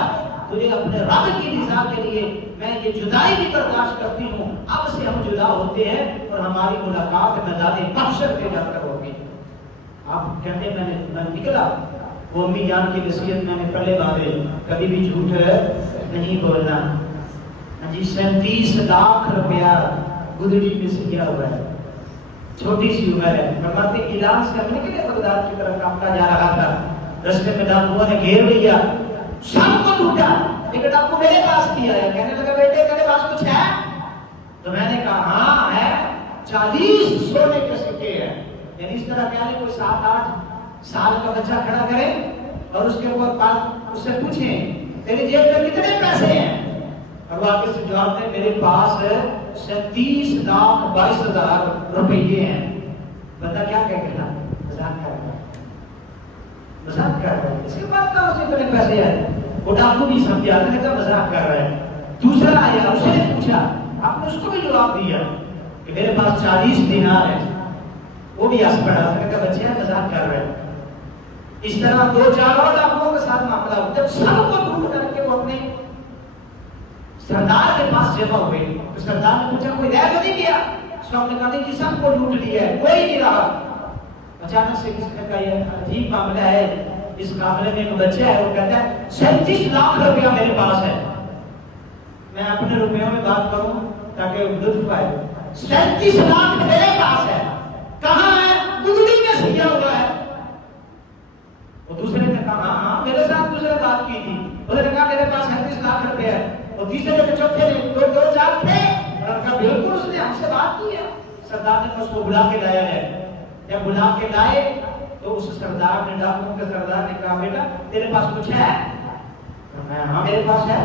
تجھے اپنے رب کی رضا کے لیے میں یہ جدائی بھی برداشت کرتی ہوں، اب سے ہم جدا ہوتے ہیں اور ہماری ملاقات میدان محشر پہ جا کر ہوگی۔ آپ کہتے ہیں میں نکلا، وہ امی جان کی نصیحت میں نے پہلے باندھے، کبھی بھی جھوٹ نہیں بولنا۔ جی 37 لاکھ روپیہ گدڑی میں سے کیا ہوا ہے، چھوٹی سی عمر ہے، فرماتے علاج کرنے کے لیے بغداد کی طرف کافلا جا رہا تھا، رستے میں ڈاکوؤں نے گھیر لیا، سب کو لوٹا، ایک ڈاکو میرے پاس بھی آیا، کہنے لگا بیٹے تیرے پاس کچھ ہے؟ تو میں نے کہا ہاں ہے، 40 سونے کے سکے ہیں، یعنی اس طرح کیا ہے کوئی 7-8 سال کا بچہ کھڑا کرے اور اس کے اوپر اس سے پوچھیں تیری جیب میں کتنے پیسے ہیں، اور وہ آگے سے جواب دے میرے پاس 37,22,000 روپے ہیں۔ بندہ کیا کہے گا؟ مذاق کر رہا ہے، مذاق کر رہا ہے، اس کے بعد کہاں سے اتنے پیسے ہیں؟ وہ ڈاکو بھی سمجھا، نے کہا مذاق کر رہا ہے۔ دوسرا آیا، اسے نے پوچھا، آپ نے اس کو بھی جواب دیا کہ میرے پاس 40 دینار ہے، وہ بھی ہنس پڑا، نے کہا بچے مذاق کر رہے ہیں۔ اس طرح 2-4 اور ڈاکوؤں کے ساتھ معاملہ ہوا، جب سب کو لوٹ کر کے وہ اپنے سردار کے پاس جمع ہوئے تو سردار نے پوچھا کوئی رہ تو نہیں گیا؟ سب نے کہا نہیں سب کو لوٹ لیا ہے، کوئی نہیں رہا۔ اچانک سے کسی نے کہا یہ عجیب معاملہ ہے، اس معاملے میں ایک بچہ ہے، وہ کہتا ہے 37 لاکھ روپیہ میرے پاس ہے، میں اپنے روپیوں میں بات کروں تاکہ لطف آئے، 37 لاکھ میرے پاس ہے، کہاں ہے؟ گدڑی میں سیا ہوا ہے۔ وہ دوسرے نے کہا ہاں میرے ساتھ دوسرے بات کی تھی، انہوں نے کہا میرے پاس 37 لاکھ روپے ہے، اور تیسرے نے چوتھے نے 2-4 تھے، اور کہا بالکل اس نے ہم سے بات کی ہے۔ سردار نے اس کو بلا کے لایا ہے، جب بلا کے لائے تو اس سردار نے ڈاکوؤں کے سردار نے کہا بیٹا تیرے پاس کچھ ہے؟ ہاں میرے پاس ہے۔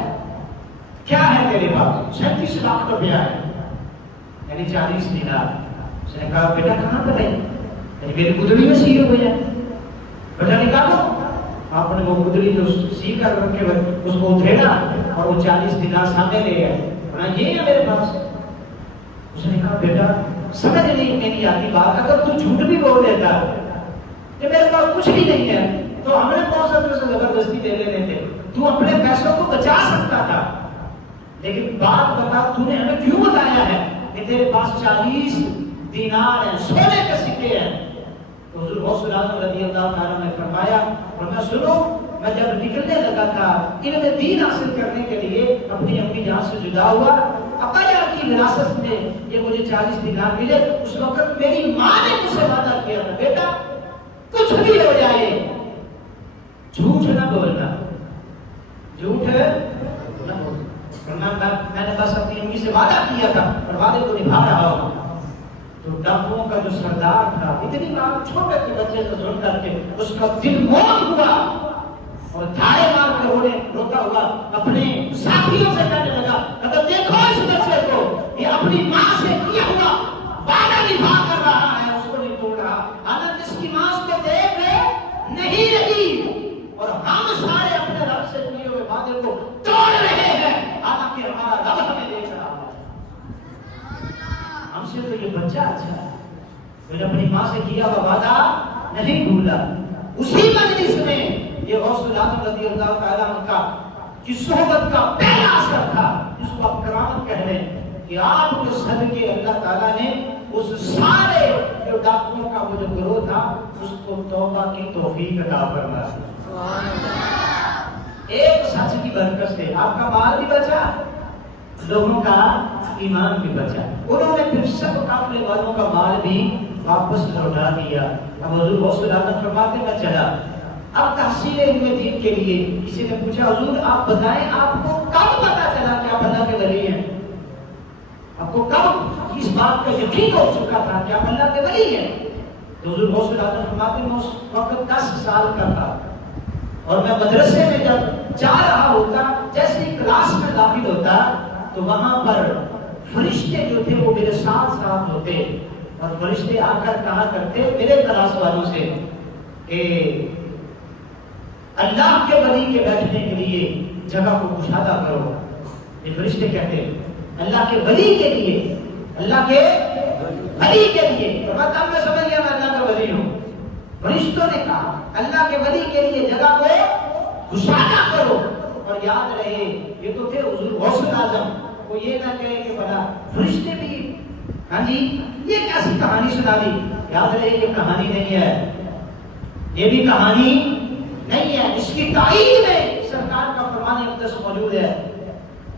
کیا ہے تیرے پاس؟ 37 لاکھ روپیہ ہے، یعنی 40 دینار۔ اس نے کہا بیٹا کہاں پر ہے؟ یعنی میری گدڑی میں سی ہو جائے، بیٹا نکالو۔ آپ نے وہ گدڑی جو سی کر رکھے اس کو ادھیڑا اور وہ 40 دینار سامنے لے گئے، یہ ہے میرے پاس۔ اس نے کہا بیٹا سمجھ نہیں میری آتی بات، اگر تو جھوٹ بھی بول دیتا کہ میرے پاس کچھ بھی نہیں ہے تو ہم نے کون سا تجھ سے زبردستی لے لینے تھے؟ تو اپنے پیسوں کو بچا سکتا تھا، لیکن بات بتا تو نے ہمیں کیوں بتایا ہے کہ تیرے پاس 40 دینار ہیں، سونے کے سکے ہیں؟ تو حضور غوث اعظم رضی اللہ تعالیٰ نے فرمایا، اور میں سنو، میں جب نکلنے لگا تھا علم دین حاصل کرنے کے لیے اپنی امی جان سے جدا ہوا، ابا جان کی وراثت میں یہ مجھے 40 دینار ملے، اس وقت میری ماں نے مجھ سے وعدہ کیا تھا بیٹا کچھ بھی ہو جائے جھوٹ نہ بولنا، جھوٹ نہ بولنا۔ میں نے بس اپنی امی سے وعدہ کیا تھا اور وعدے کو نبھا رہا ہوں۔ تو ڈاکوؤں کا جو سردار تھا، اتنی بات چھوٹے سے بچے سے سن کر کے اس کا دل موت ہوا اور دھاڑے مار کر روتا ہوا اپنے ساتھیوں سے کہنے لگا اگر دیکھو اس بچے کو، یہ اپنی ماں سے کیا ہوا وعدہ نبھا کر رہا ہے، اس کو نہیں توڑ رہا، حالانکہ اس کی ماں اس کو دیکھ نہیں رہی اور ہم سارے اپنے رب سے کیے ہوئے وعدے کو توڑ رہے ہیں، حالانکہ ہمارا رب ہمیں دیکھ رہا ہے۔ ہم سے تو یہ بچہ اچھا ہے جو اپنی ماں سے کیا ہوا وعدہ نہیں بھولا۔ اسی مجلس میں یہ غوث اعظم رضی اللہ تعالیٰ عنہ کا کی صحبت کا پہلا اثر تھا، جس کو آپ کرامت کہہ رہے ہیں، کہ آپ کے صدقے اللہ تعالیٰ نے اس سارے جو ڈاکوؤں کا وہ جو گروہ تھا اس کو توبہ کی توفیق عطا فرمایا۔ ایک سچ کی برکت سے آپ کا مال بھی بچا، لوگوں کا ایمان بھی بچا۔ انہوں نے پھر سب قافلے والوں کا مال بھی واپس لوٹا دیا۔ اب حضور غوث اعظم فرماتے میں چلا، اب تحصیل علم دین کے لیے کسی نے پوچھا حضور آپ بتائیں آپ کو کب پتا چلا کہ آپ اللہ کے ولی ہیں؟ آپ کو کب اس بات کا یقین ہو چکا تھا کہ آپ اللہ کے ولی ہیں؟ تو حضور غوث اعظم فرماتے میں اس وقت 10 سال کا تھا اور میں مدرسے میں جب جا رہا ہوتا، جیسے ہی کلاس میں داخل ہوتا تو وہاں پر فرشتے جو تھے وہ میرے ساتھ ساتھ ہوتے اور فرشتے آ کر کہا کرتے میرے کلاس والوں سے کہ اللہ کے ولی کے بیٹھنے کے لیے جگہ کو کشادہ کرو۔ یہ فرشتے کہتے ہیں اللہ کے ولی کے لیے، اللہ کے ولی کے لیے، تو تب میں سمجھ گیا میں اللہ کا ولی ہوں۔ فرشتوں نے کہا اللہ کے ولی کے لیے جگہ کو کشادہ کرو، اور یاد رہے یہ تو تھے حضور غوث اعظم، وہ یہ نہ کہے کہ بڑا فرشتے بھی ہاں جی یہ کیسی کہانی سنا دی۔ یاد رہے یہ کہانی نہیں ہے، یہ بھی کہانی نہیں ہے، اس کی تائید میں سرکار کا فرمان اقدس موجود ہے۔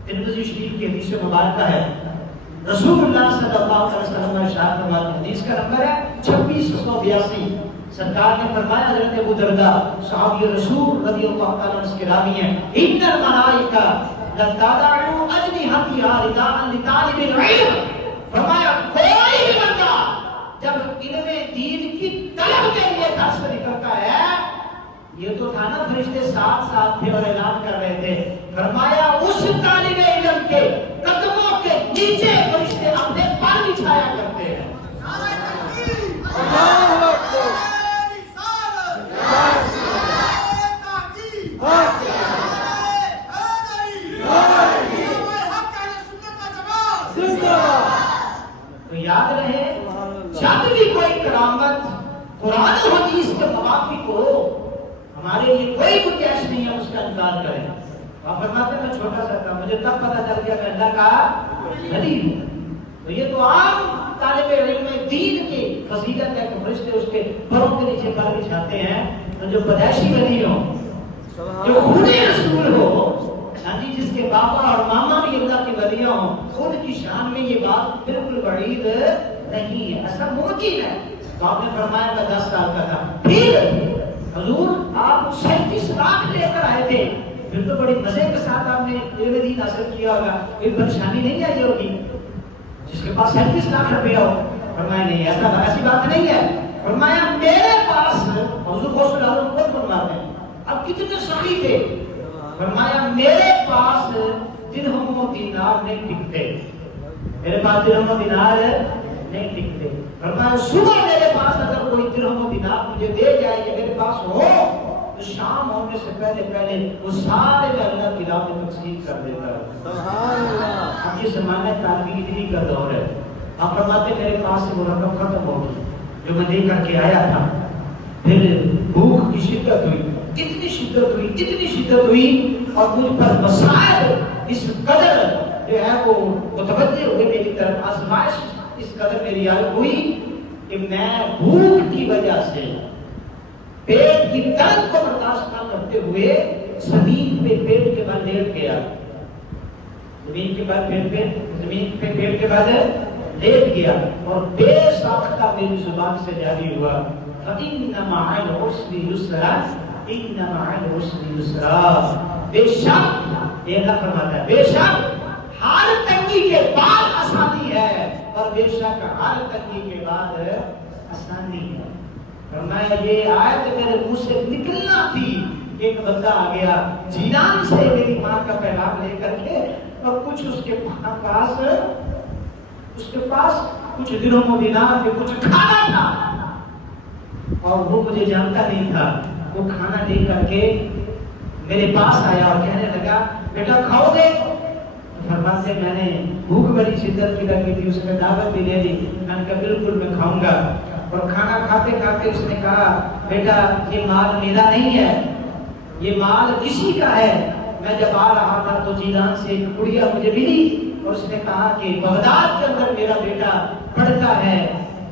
ترمذی شریف کی حدیث مبارکہ ہے، رسول اللہ صلی اللہ علیہ وسلم نے ارشاد فرمایا، حدیث کا نمبر ہے 2682، سرکار نے فرمایا حضرت ابو درداء صحابی رسول رضی اللہ تعالیٰ عنہ کے راوی ہیں، ان الملائکہ لتضع اجنحتها رداء لطالب العلم، فرمایا کوئی بھی بندہ جب علم دین کی طلب کے لیے گھر سے نکلتا ہے، یہ تو تھا نا فرشتے ساتھ ساتھ تھے اور اعلان کر رہے تھے، فرمایا اس طالب علم کے قدموں کے نیچے فرشتے اپنے پیر بچھایا کرتے ہیں۔ اللہ اکبر، تو یاد رہے جب بھی کوئی کرامت قرآن و حدیث کے موافق ہو ہمارے لیے کوئی گنجائش نہیں ہے اس کا انکار کریں۔ آپ فرماتے میں چھوٹا سا تھا، مجھے تب پتا چل گیا میں اللہ کا ولی ہوں۔ تو یہ تو عام طالب علم دین کی فضیلت ہے کہ فرشتے اس کے پروں کے نیچے پر بچھاتے ہیں، تو جو پیدائشی ولی ہو، جو خود رسول ہو، ہاں جی جس کے بابا اور ماما بھی اللہ کے ولیاں ہوں، خود کی شان میں یہ بات بالکل بعید نہیں ہے، ایسا ممکن ہے۔ تو آپ نے فرمایا میں 10 سال کا تھا، پھر حضور آپ 37 لاکھ لے کر آئے تھے، پھر تو بڑی مزے کے ساتھ آپ نے علم دین حاصل کیا ہوگا، کوئی پریشانی نہیں آئی ہوگی جس کے پاس 37 لاکھ روپیہ ہو؟ فرمایا نہیں، ایسی بات نہیں ہے۔ فرمایا میرے پاس حضور غوث اعظم خود فرماتے ہیں اب کتنے سخی تھے، فرمایا میرے پاس درہم و دینار نہیں ٹکتے، میرے پاس درہم و دینار نہیں ٹکتے۔ فرمایا صبح میرے پاس اگر کوئی درہم و دینار مجھے دے جائے کہ میرے پاس ہو تو شام ہونے سے پہلے پہلے وہ سارے میں اللہ کی راہ میں تقسیم کر دیتا ہے۔ سبحان اللہ۔ اب یہ زمانہ طالبی کا دور ہے، آپ فرماتے میرے پاس سے وہ رقم ختم ہو گئی جو میں دے کر کے آیا تھا، پھر بھوک کی شدت ہوئی، اتنی شدت ہوئی اور مجھ پر مسائل اس قدر جو ہے وہ متوجہ ہوئے میری طرف، آزمائش اس قدر میری آئی ہوئی کہ میں بھوک کی وجہ سے پیٹ کی درد کو برداشت نہ کرتے ہوئے زمین پہ پیٹ کے بل لیٹ گیا، زمین پہ پیٹ کے بل لیٹ گیا اور بے ساختہ میری زبان سے جاری ہوا فَإِنَّ مَعَ الْعُسْرِ يُسْرًا إِنَّ مَعَ الْعُسْرِ يُسْرًا، بے شک یہ اللہ فرماتا ہے بے شک ہر تنگی کے بعد آسانی ہے اور بے شک ہر تنگی کے بعد آسانی ہے۔ فرمایا یہ آیت میرے منہ سے نکلنا تھی، ایک بندہ آ گیا جیلان سے میری ماں کا پیغام لے کر کے اور کچھ اس کے پاس کچھ درہم و دینار کے کچھ کھانا تھا اور وہ مجھے جانتا نہیں تھا، وہ کھانا لے کر کے میرے پاس آیا اور کہنے لگا بیٹا کھاؤ گے؟ فرماتے میں نے بھوک بڑی شدت کی لگی تھی، اس نے دعوت بھی دے دی، میں نے کہا بالکل میں کھاؤں گا، اور کھانا کھاتے کھاتے اس نے کہا بیٹا یہ مال میرا نہیں ہے، یہ مال کسی کا ہے، میں جب آ رہا تھا تو جیلان سے ایک گڑیا مجھے ملی اور اس نے کہا کہ بغداد کے اندر میرا بیٹا پڑھتا ہے،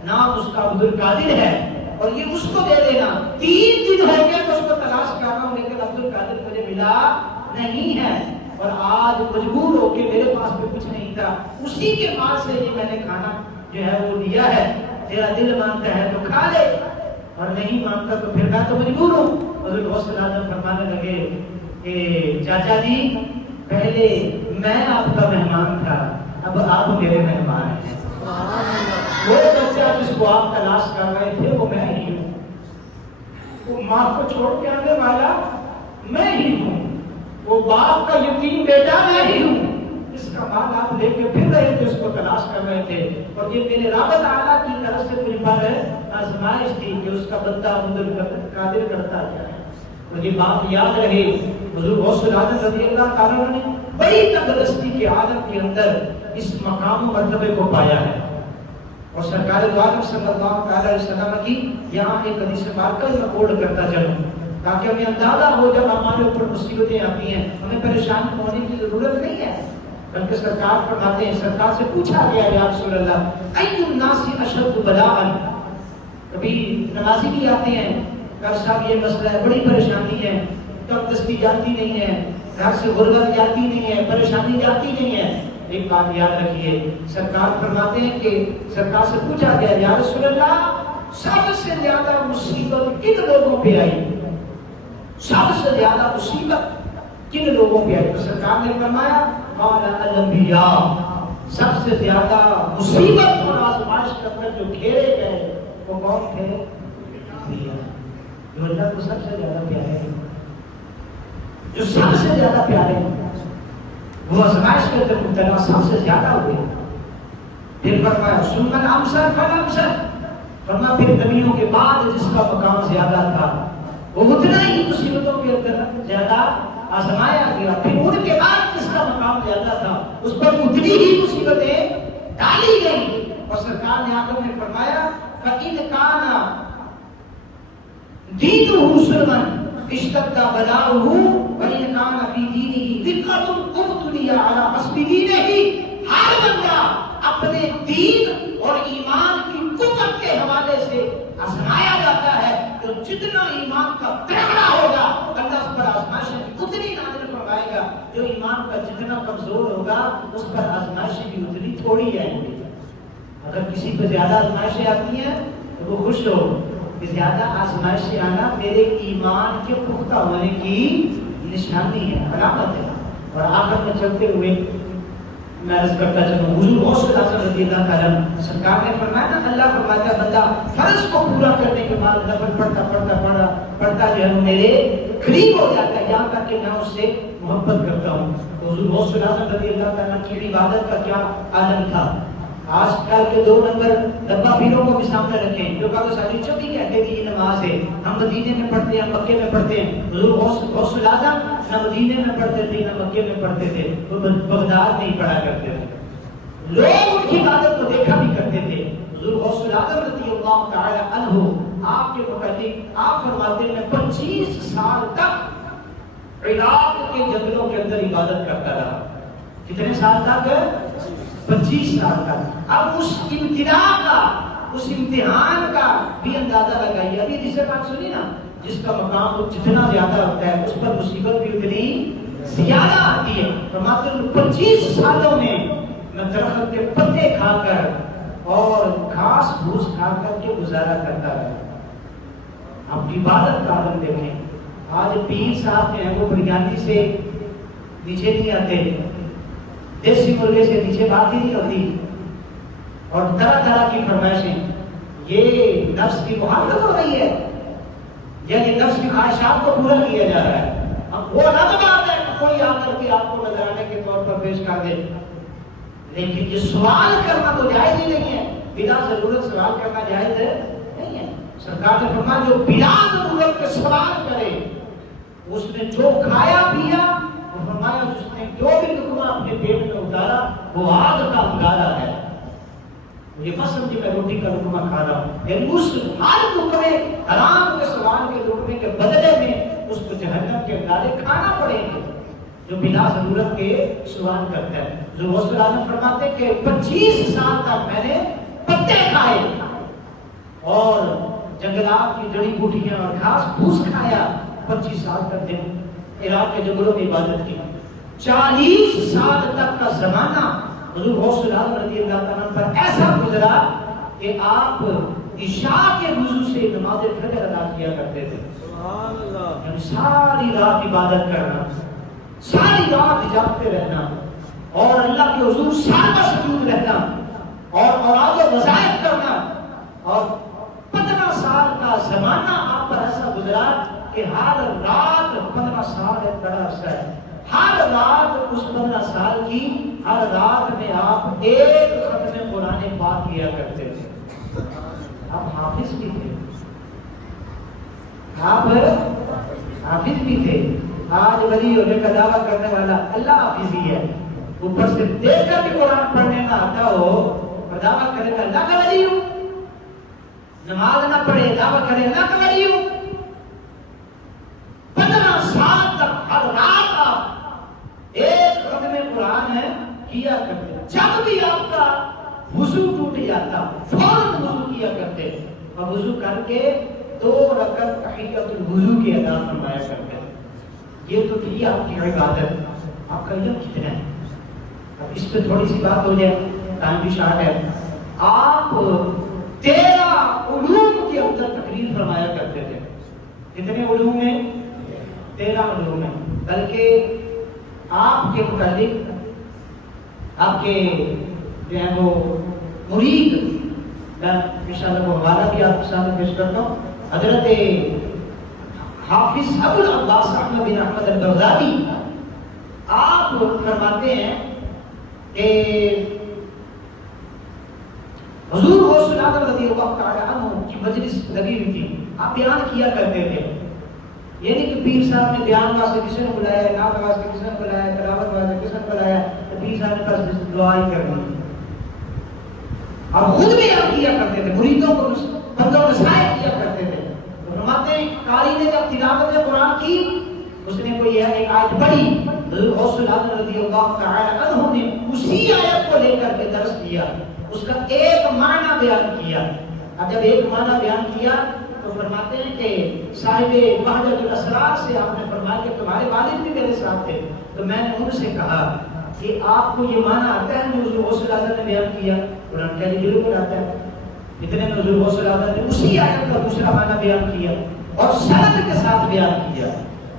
نام اس کا عبد القادر ہے اور یہ اس کو دے دینا، 3 دن ہو گئے تو اس کو تلاش کر رہا ہوں لیکن عبد القادر مجھے ملا نہیں ہے اور آج مجبور ہو کے میرے پاس بھی کچھ نہیں تھا، اسی کے مال سے یہ میں نے کھانا جو ہے وہ لیا ہے، تیرا دل مانتا ہے تو کھا لے اور نہیں مانتا تو پھر میں تو مجبور ہوں۔ حضرت غوث اعظم فرمانے لگے کہ چاچا جی پہلے میں آپ کا مہمان تھا، اب آپ میرے مہمان ہیں، وہ بچہ جس کو آپ تلاش کر رہے تھے وہ میں ہی ہوں، وہ ماں کو چھوڑ کے آنے والا میں ہی ہوں، وہ باپ کا یتیم بیٹا میں ہی ہوں، اس کا مال آپ لے کے پھر رہے تھے، اس کو تلاش کر رہے تھے اور یہ میرے رب تعالیٰ کی طرف سے مجھ پر آزمائش تھی کہ اس کا بندہ قادر کرتا جائے۔ اور یہ بات یاد رہے حضور غوث اعظم رضی اللہ تعالیٰ نے بڑی تندرستی کے عالم کے اندر اس مقام و مرتبے کو پایا ہے اور سرکار دو عالم صلی اللہ علیہ وسلم کی یہاں ایک حدیث پاک میں کوڈ کرتا چلوں تاکہ ہمیں اندازہ ہو جب ہمارے اوپر مصیبتیں آتی ہیں ہمیں پریشان ہونے کی ضرورت نہیں ہے، بلکہ سرکار فرماتے ہیں سرکار سے پوچھا گیا یا رسول اللہ ای الناس اشد بلاء، کبھی نمازی بھی آتے ہیں کہ صاحب یہ مسئلہ ہے، بڑی پریشانی ہے، تندرستی جاتی نہیں ہے، گھر سے غربت جاتی نہیں ہے، پریشانی جاتی نہیں ہے، ایک بات یاد رکھیے سرکار فرماتے ہیں کہ سرکار سے پوچھا گیا یا رسول اللہ سب سے زیادہ مصیبت کن لوگوں پہ آئی، سب سے زیادہ مصیبت کن لوگوں پہ آئی؟ تو سرکار نے فرمایا قال الانبیاء، سب سے زیادہ مصیبت اور آزمائش کے اندر جو گھیرے گئے وہ کون تھے؟ انبیاء، جو اللہ کو سب سے زیادہ پیارے ہیں، جو سب سے زیادہ پیارے ہیں، وہ آزمائش کے اندر مبتلا سب سے زیادہ ہوئے۔ پھر فرمایا ثم الامثل فالامثل، فرمایا پھر نبیوں کے بعد جس کا مقام زیادہ تھا وہ اتنا ہی مصیبتوں کے اندر زیادہ آزمایا گیا، پھر ان کے بعد جس کا مقام زیادہ تھا اس پر اتنی ہی مصیبتیں ڈالی گئی اور سرکار نے آخر میں فرمایا فَإِنْ كَانَ دِينُهُ سُلْمًا اشْتَدَّ بَلَاؤُهُ وَإِنْ كَانَ فِي دِينِهِ دِقَّةٌ ابْتُلِيَ عَلَى حَسْبِ دِينِهِ، ہر بندہ اپنے دین اور ایمان کی قوت کے حوالے سے آزمایا جاتا ہے، تو جتنا ایمان کا تگڑا ہوگا اللہ اس پر آزمائشیں اتنی نازل فرمائے گا، جو ایمان کا جتنا کمزور ہوگا اس پر آزمائشیں بھی اتنی تھوڑی آئیں گی۔ اگر کسی پہ زیادہ آزمائشیں آتی ہیں تو وہ خوش ہو کہ زیادہ آزمائشیں آنا میرے ایمان کے پختہ ہونے کی نشانی ہے، علامت ہے۔ اور آخر میں چلتے ہوئے میں عرض کرتا چلوں حضور غوث اعظم رضی اللہ تعالیٰ سرکار نے فرمایا نا اللہ فرماتا ہے بندہ فرض کو پورا کرنے کے بعد نفل پڑھتا جو ہے میرے قریب ہو جاتا ہے یہاں تک کہ میں اس سے محبت کرتا ہوں. حضور غوث الاعظم رضی اللہ تعالیٰ کی عبادت کا کیا عالم تھا. آج کل کے 2 نمبر ڈبہ پیروں کو بھی سامنے رکھیں جو کہا ساری 24 گھنٹے کی نماز ہے. ہم مدینے میں پڑھتے ہیں, مکے میں پڑھتے ہیں. حضور غوث الاعظم نہ مدینے میں پڑھتے تھے نہ مکے میں پڑھتے تھے, وہ بغداد میں ہی پڑھا کرتے تھے. لوگ ان کی عبادت کو دیکھا بھی کرتے تھے. حضور غوث الاعظم رضی اللہ تعالی عنہ آپ کے متعلق آپ فرماتے ہیں میں 25 سال تک عراق کے جنگلوں کے اندر عبادت کرتا رہا. کتنے سال تک؟ 25 سال تک. اب اس ابتلا کا, اس امتحان کا بھی اندازہ لگائیے. ابھی جسے بات سنی نا, جس کا مقام جتنا زیادہ ہوتا ہے اس پر مصیبت بھی اتنی زیادہ آتی ہے. فرماتے ہیں 25 سالوں میں میں درخت کے پتے کھا کر اور گھاس پھوس کھا کر کے گزارا کرتا رہا. آپ کی عبادت کا عالم دیکھیں. آج پیر صاحب جو ہیں وہ بریانی سے نیچے نہیں آتے, دیسی مرغے سے نیچے بات ہی نہیں ہوتی, اور طرح طرح کی فرمائشیں. یہ نفس کی محافظت ہو رہی ہے یا یہ نفس کی خواہشات کو پورا کیا جا رہا ہے؟ اب وہ الگ بات ہے کہ کوئی آ کر کے آپ کو نذرانے کے طور پر پیش کر دے, لیکن یہ سوال کرنا تو جائز ہی نہیں ہے. بلا ضرورت سوال کرنا جائز نہیں ہے. سرکار نے فرمایا جو بلا ضرورت کے سوال کرے اس نے جو کھایا پیا, وہ فرمایا اس نے جو بھی لقمہ اپنے پیٹ میں اتارا وہ آگ کا انگارہ ہے. مجھے مت سمجھے میں روٹی کا لقمہ کھا رہا ہوں, یعنی اس ہر لقمے حرام کے سوال کے لقمے کے بدلے میں اس کو جہنم کے انگارے کھانا پڑیں گے جو بلا ضرورت کے سوال کرتا ہے. جو غوث الاعظم فرماتے کہ 25 سال تک میں نے پتے کھائے اور جنگلات کی جڑی بوٹیاں اور گھاس پھوس کھایا. 25 سال تک دن عراق کے جنگلوں میں عبادت کی. 40 سال تک کا زمانہ حضور غوث الاعظم رضی اللہ تعالیٰ پر ایسا گزرا کہ آپ عشاء کے وضو سے نماز فجر ادا کیا کرتے تھے. سبحان اللہ. یعنی ساری رات عبادت کرنا, ساری رات جاگتے رہنا اور اللہ کے حضور سارا سجود رہنا اور آگے وظائف کرنا. اور 15 سال کا زمانہ آپ پر ایسا گزرا کہ ہر رات 15 سال ایک بڑا عرصہ ہے. ہر رات اس 15 سال کی ہر رات میں آپ ایک ختم قرآن پاک کیا کرتے تھے. آپ حافظ بھی تھے, آپ حافظ بھی تھے. آج ولی ہونے کا دعویٰ کرنے والا اللہ حافظ ہی ہے, اوپر سے دیکھ کر بھی قرآن پڑھنے نہ آتا ہو اور دعویٰ کرے گا اللہ کا ولی ہوں. نماز نہ پڑھے دعویٰ کرے اللہ کا ولی ہوں. 15 سال تک ہر رات آپ ایک ختم قرآن ہے کیا کرتے. جب بھی آپ کا وضو ٹوٹ جاتا فوراً وضو کیا کرتے اور وضو کر کے 2 رکعت تحیۃ الوضو کی ادا فرمایا کرتے. یہ تو تھی آپ کی عبادت. آپ کا علم کتنا ہے؟ اب اس پہ تھوڑی سی بات ہو جائے, ٹائم بھی شارٹ ہے. آپ 13 علوم کے اندر تقریر فرمایا کرتے تھے. کتنے علوم میں؟ 13 علوم میں. بلکہ آپ کے متعلق آپ کے جو ہے وہ مرید, میں انشاءاللہ وہ حوالہ بھی آپ کے سامنے پیش کرتا ہوں. حضرت حافظ ابو العباس احمد بن احمد البغدادی آپ فرماتے ہیں کہ حضور غوث الاعظم رضی اللہ تعالی عنہ کی مجلس لگی ہوئی تھی. آپ بیان کیا کرتے تھے, یعنی کہ پیر صاحب نے بیان واسطے کسی نے بلایا, نعت واسطے کسی نے بلایا, تلاوت واسطے کسی نے بلایا, تو پیر صاحب نے بس دعا ہی کرنی. اور خود بیان کیا کرتے تھے, مریدوں کو بندوں کو نصائح کیا کرتے تھے. فرماتے ہیں قاری نے جب تلاوت قرآن کی اس نے کوئی ایک آیت پڑھی, حضور غوث الاعظم رضی اللہ تعالی عنہ نے اسی آیت کو لے کر کے درس دیا, اس کا ایک معنی بیان کیا. اب جب ایک معنی بیان کیا تو فرماتے ہیں کہ صاحب وحدت الاسرار سے آپ نے فرمایا کہ تمہارے والد بھی میرے ساتھ تھے, تو میں نے ان سے کہا کہ آپ کو یہ معنی آتا ہے جو حضور غوث الاعظم نے بیان کیا؟ قرآن کہہ رہی بالکل آتا ہے. اتنے میں حضور غوث الاعظم نے اسی آیت کا دوسرا معنی بیان کیا اور سند کے ساتھ بیان کیا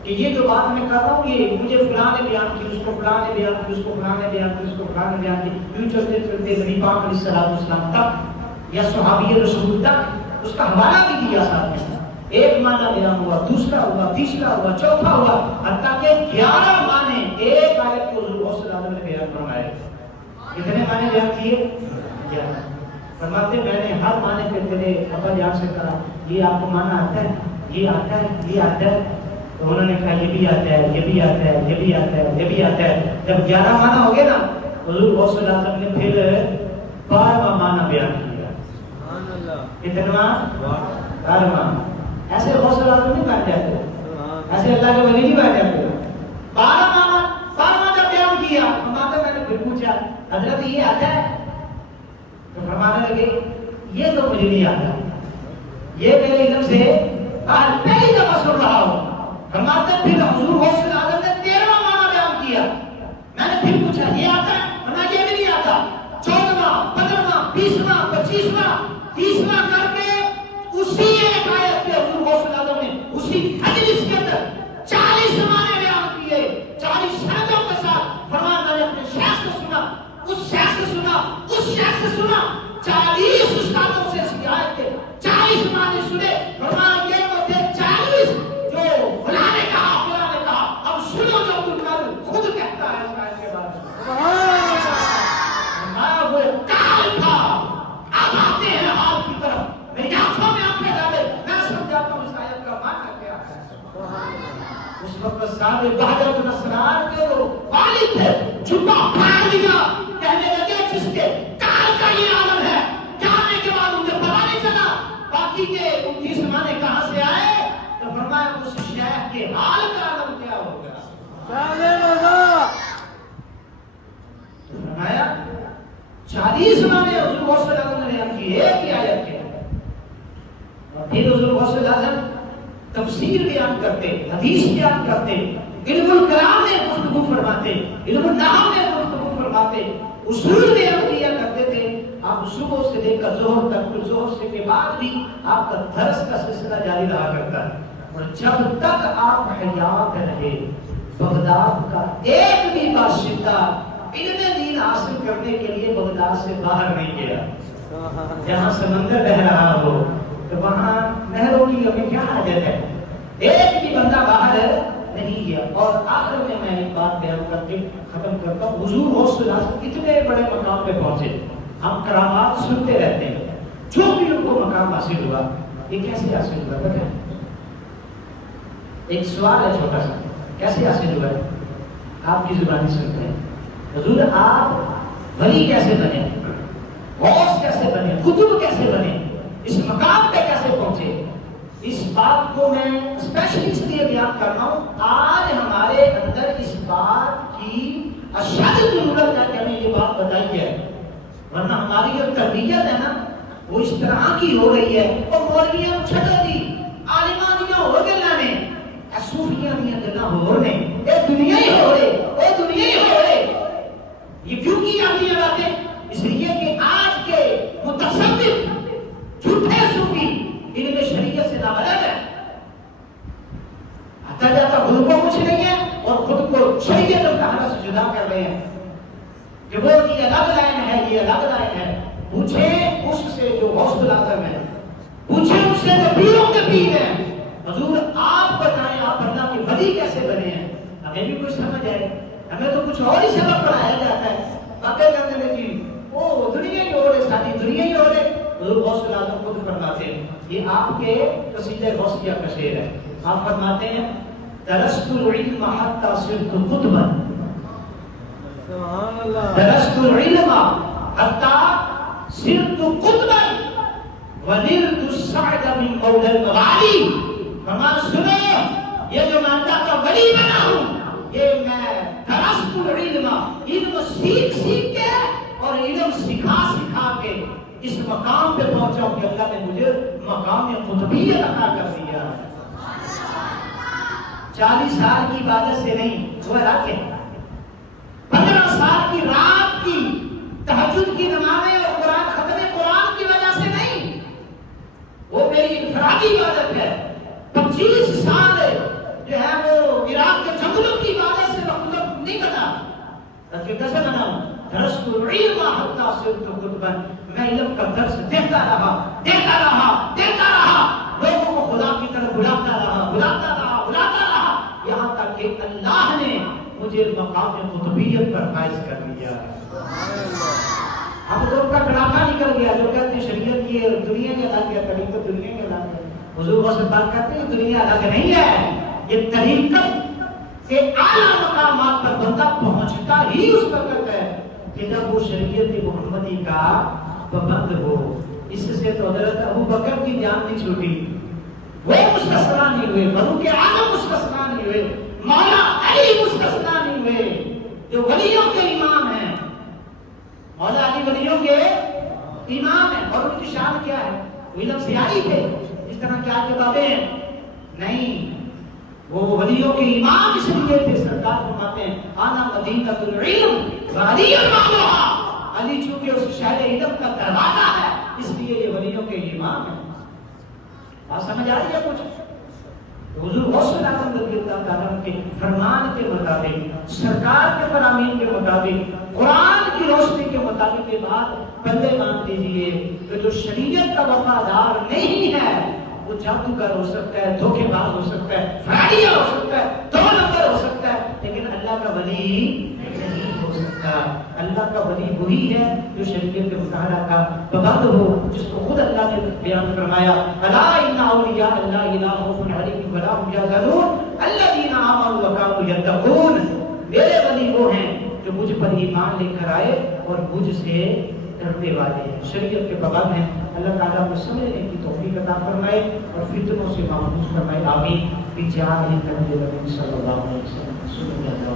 کہ یہ جو بات میں کر رہا ہوں یہ مجھے فلاں نے بیان کی, اس کو فلاں نے بیان کی, اس کو فلاں نے بیان کی, اس کو فلاں نے بیان کی. یوں چلتے چلتے نبی پاک علیہ السلام تک یا صحابی رسول تک اس کا حوالہ بھی دیا ساتھ میں. ایک معنی بیان ہوا، دوسرا ہوا، تیسرا ہوا، چوتھا ہوا، حتیٰ کہ 11 معنی ایک آیت کو حضور صلی اللہ علیہ وسلم نے بیان فرمائے۔ کتنے معنی بیان کیے؟ 11۔ فرماتے میں نے ہر معنی پہ تیرے ابا جان سے کہا یہ آپ کو معنی آتا ہے، یہ آتا ہے، یہ آتا ہے؟ تو انہوں نے کہا یہ بھی آتا ہے، یہ بھی آتا ہے، یہ بھی آتا ہے، یہ بھی آتا ہے۔ جب 11 معنی ہو گئے نا، حضور صلی اللہ علیہ وسلم نے پھر 12واں معنی بیان کیا۔ کتنا؟ 12واں۔ ایسے غوث اللہ نہیں بن جاتے، ایسے اللہ کے ولی نہیں بن جاتے۔ 12واں جب بیان کیا، فرماتے میں نے پھر پوچھا حضرت یہ آتا ہے؟ تو فرمانے لگے یہ تو مجھے نہیں آتا، یہ میرے علم سے پہلی دفعہ سن رہا ہوں۔ فرماتے پھر حضور غوث اللہ نے 13واں معنی بیان کیا۔ میں نے پھر پوچھا یہ آتا ہے؟ فرمایا یہ بھی نہیں آتا۔ 14واں، 15واں، 20واں، 25واں، 30واں کر کے اسی ایک آیت کے حضور غوث اللہ نے اسی مجلس کے اندر 40 معنی بیان کیے، 40 سندوں کے ساتھ۔ فرمایا میں نے اپنے شیخ سے سنا، اس شیخ سے سنا، اس شیخ سے سنا، 40 استادوں سے اس آیت کے 40 معنی سنے۔ فرمایا یہ وہ تھے 40 جو فلاں نے کہا، فلاں نے کہا۔ اب سنو جو عبد القادر خود کہتا ہے اس آیت کے بارے میں۔ فرمایا وہ کال تھا، اب آتے ہیں حال کی طرف۔ میری آنکھوں میں آنکھیں ڈالے، میں سمجھاتا ہوں اس آیت کا معنی کیا ہے۔ اس وقت صاحب بہادر نصران کے وہ والد تھے، چھپا پھاڑ دیا، کہنے لگے جس کے کال کا یہ عالم ہے، جانے کے بعد مجھے پتا نہیں چلا باقی کے 29 معنی کہاں سے آئے۔ تو فرمایا اس شیخ کے حال کا عالم کیا ہوگا۔ فرمایا 40 معنی حضور صلی اللہ علیہ وسلم نے کی ایک ہی آیت کے۔ اور پھر حضور صلی اللہ علیہ وسلم تفسیر بیان کرتے، حدیث بیان کرتے، علم الکلام میں گفتگو فرماتے، علم النحو میں گفتگو فرماتے، اصول بیان کیا کرتے تھے۔ آپ صبح سے لے کر ظہر تک، پھر ظہر سے کے بعد بھی آپ کا درس کا سلسلہ جاری رہا کرتا ہے۔ اور جب تک آپ حیات رہے، بغداد کا ایک بھی باشندہ علم دین حاصل کرنے کے لیے بغداد سے باہر نہیں گیا۔ جہاں سمندر بہ رہا ہو تو وہاں نہروں کی ہمیں کیا حاجت ہے؟ ایک بھی بندہ باہر نہیں گیا۔ اور آخر میں میں ایک بات بیان کر کے ختم کرتا ہوں۔ حضور غوث اللہ کتنے بڑے مقام پہ پہنچے، ہم کرامات سنتے رہتے ہیں، جو بھی ان کو مقام حاصل ہوا، یہ کیسے حاصل ہوا پتہ ہے؟ ایک سوال ہے چھوٹا سا، کیسے حاصل ہوا ہے؟ آپ کی زبانی سنتے ہیں، حضور آپ ولی کیسے بنے، غوث کیسے بنے، قطب کیسے بنے، اس مقام پہ کیسے پہنچے؟ اس بات کو میں اسپیشلی اس لیے بیان کر رہا ہوں، آج ہمارے اندر اس بات کی اشد ضرورت ہے کہ ہمیں یہ بات بتائی ہے، ورنہ ہماری جو تربیت ہے نا وہ اس طرح کی ہو رہی ہے۔ اور مولویاں چھٹے دی، عالمان دیاں ہو گلاں نے، صوفیاں دیاں گلاں ہو رہے، یہ دنیا ہی ہو رہے، یہ دنیا ہی ہو رہے۔ یہ کیوں کی جاتی ہیں باتیں؟ اس لیے کہ آج کے متصوف جھوٹے صوفی علم شریعت سے نابلد ہے، آتا جاتا خود کو کچھ نہیں ہے اور خود کو شریعت اور کہانت سے جدا کر رہے ہیں کہ وہ یہ الگ لائن ہے، یہ الگ لائن ہے۔ پوچھیں اس سے جو غوث العظم ہے، پوچھیں اس سے جو پیروں کے پیر ہیں، حضور آپ بتائیں آپ اللہ کے ولی کیسے بنے ہیں؟ ہمیں بھی کچھ سمجھ آئے، ہمیں تو کچھ اور ہی سبق پڑھایا جاتا ہے، باتیں کرنے لگی وہ دنیا ہی ہو رہے، ساری دنیا ہی ہو رہے۔ حضور غوث العظم خود فرماتے ہیں، یہ آپ کے قصیدہ غوثیہ کا شعر ہے، آپ فرماتے ہیں درست العلم حتی صرت قطبا، درست العلم حتی صرت قطبا ونلت السعد من مولا المغالی۔ فرمان سنو یہ جو مانتا کا ولی بنا ہوں، یہ میں درست العلم، علم سیکھ سیکھ کے اور علم سکھا سکھا کے اس مقام پہ پہنچا کہ اللہ نے مجھے مقام قطبیت عطا کر دیا۔ 40 سال کی عبادت سے نہیں، وہ رات ہے 15 سال کی رات کی تہجد کی نمازیں اور قرآن ختم قرآن کی وجہ سے نہیں، وہ میری انفرادی عبادت ہے۔ 25 سال جو ہے وہ عراق کے جنگلوں کی عبادت سے مطلب نہیں بنا، بلکہ کیسے بنا؟ درست العلم حتی صرت قطبا، میں علم کا درس دیتا رہا، دیتا رہا، دیتا رہا، لوگوں کو خدا کی طرف مجھے مقام قطبیت پر فائز کر لیا. اب تو کا کڑاپا نکل گیا. جو کہتے ہیں شریعت کی دنیا کے الگ ہے, طریقت دنیا کے الگ ہے. حضور سے بات کرتے ہیں دنیا الگ نہیں ہے. یہ طریقت کے اعلیٰ مقامات پر بندہ پہنچتا ہی اس وقت ہے کہ جب وہ شریعت محمدی کا پابند ہو. اس سے تو حضرت ابو بکر کی جان نہیں چھوٹی, وہ مستثنا نہیں ہوئے, فاروق اعظم مستثنا نہیں ہوئے, مولا علی مستثنا نہیں ہوئے, جو ولیوں کے امام ہیں. مولا علی ولیوں کے امام ہیں, اور ان کی شان کیا ہے؟ وہ علم سے آئی تھے جس طرح کہ آپ کے بابے ہیں. نہیں, وہ ولیوں کے امام اس لیے تھے. سرکار فرماتے ہیں آنا مدینۃ العلم وعلی امامھا. علی چونکہ اس شہر علم کا دروازہ ہے, اس لیے یہ ولیوں کے امام ہیں. آپ سمجھ آ رہی ہے کچھ؟ حضور غوث اعظم رضی اللہ تعالیٰ عنہ کے فرمان کے مطابق, سرکار کے فرامین کے مطابق, قرآن کی روشنی کے مطابق یہ بات پہلے مان لیجیے کہ جو شریعت کا وفادار نہیں ہے وہ جادوگر ہو سکتا ہے, دھوکے باز ہو سکتا ہے, فراڈیا ہو سکتا ہے, 2 نمبر ہو سکتا ہے, لیکن اللہ کا ولی نہیں ہو سکتا. اللہ کا ولی وہی ہے جو شریعت کے مطالعہ کا پابند ہو, جس کو خود اللہ نے بیان فرمایا الا ان اولیاء اللہ لا خوف علیہم ولا هم يحزنون الذين آمنوا وكانوا يتقون. میرے ولی وہ ہیں جو مجھ پر ایمان لے کر آئے اور مجھ سے ڈرنے والے ہیں, شریعت کے پابند ہیں. اللہ تعالیٰ کو سمجھنے کی توفیق عطا فرمائے اور فتنوں سے محفوظ فرمائے. آمین. بجاہ نبی صلی اللہ علیہ وسلم.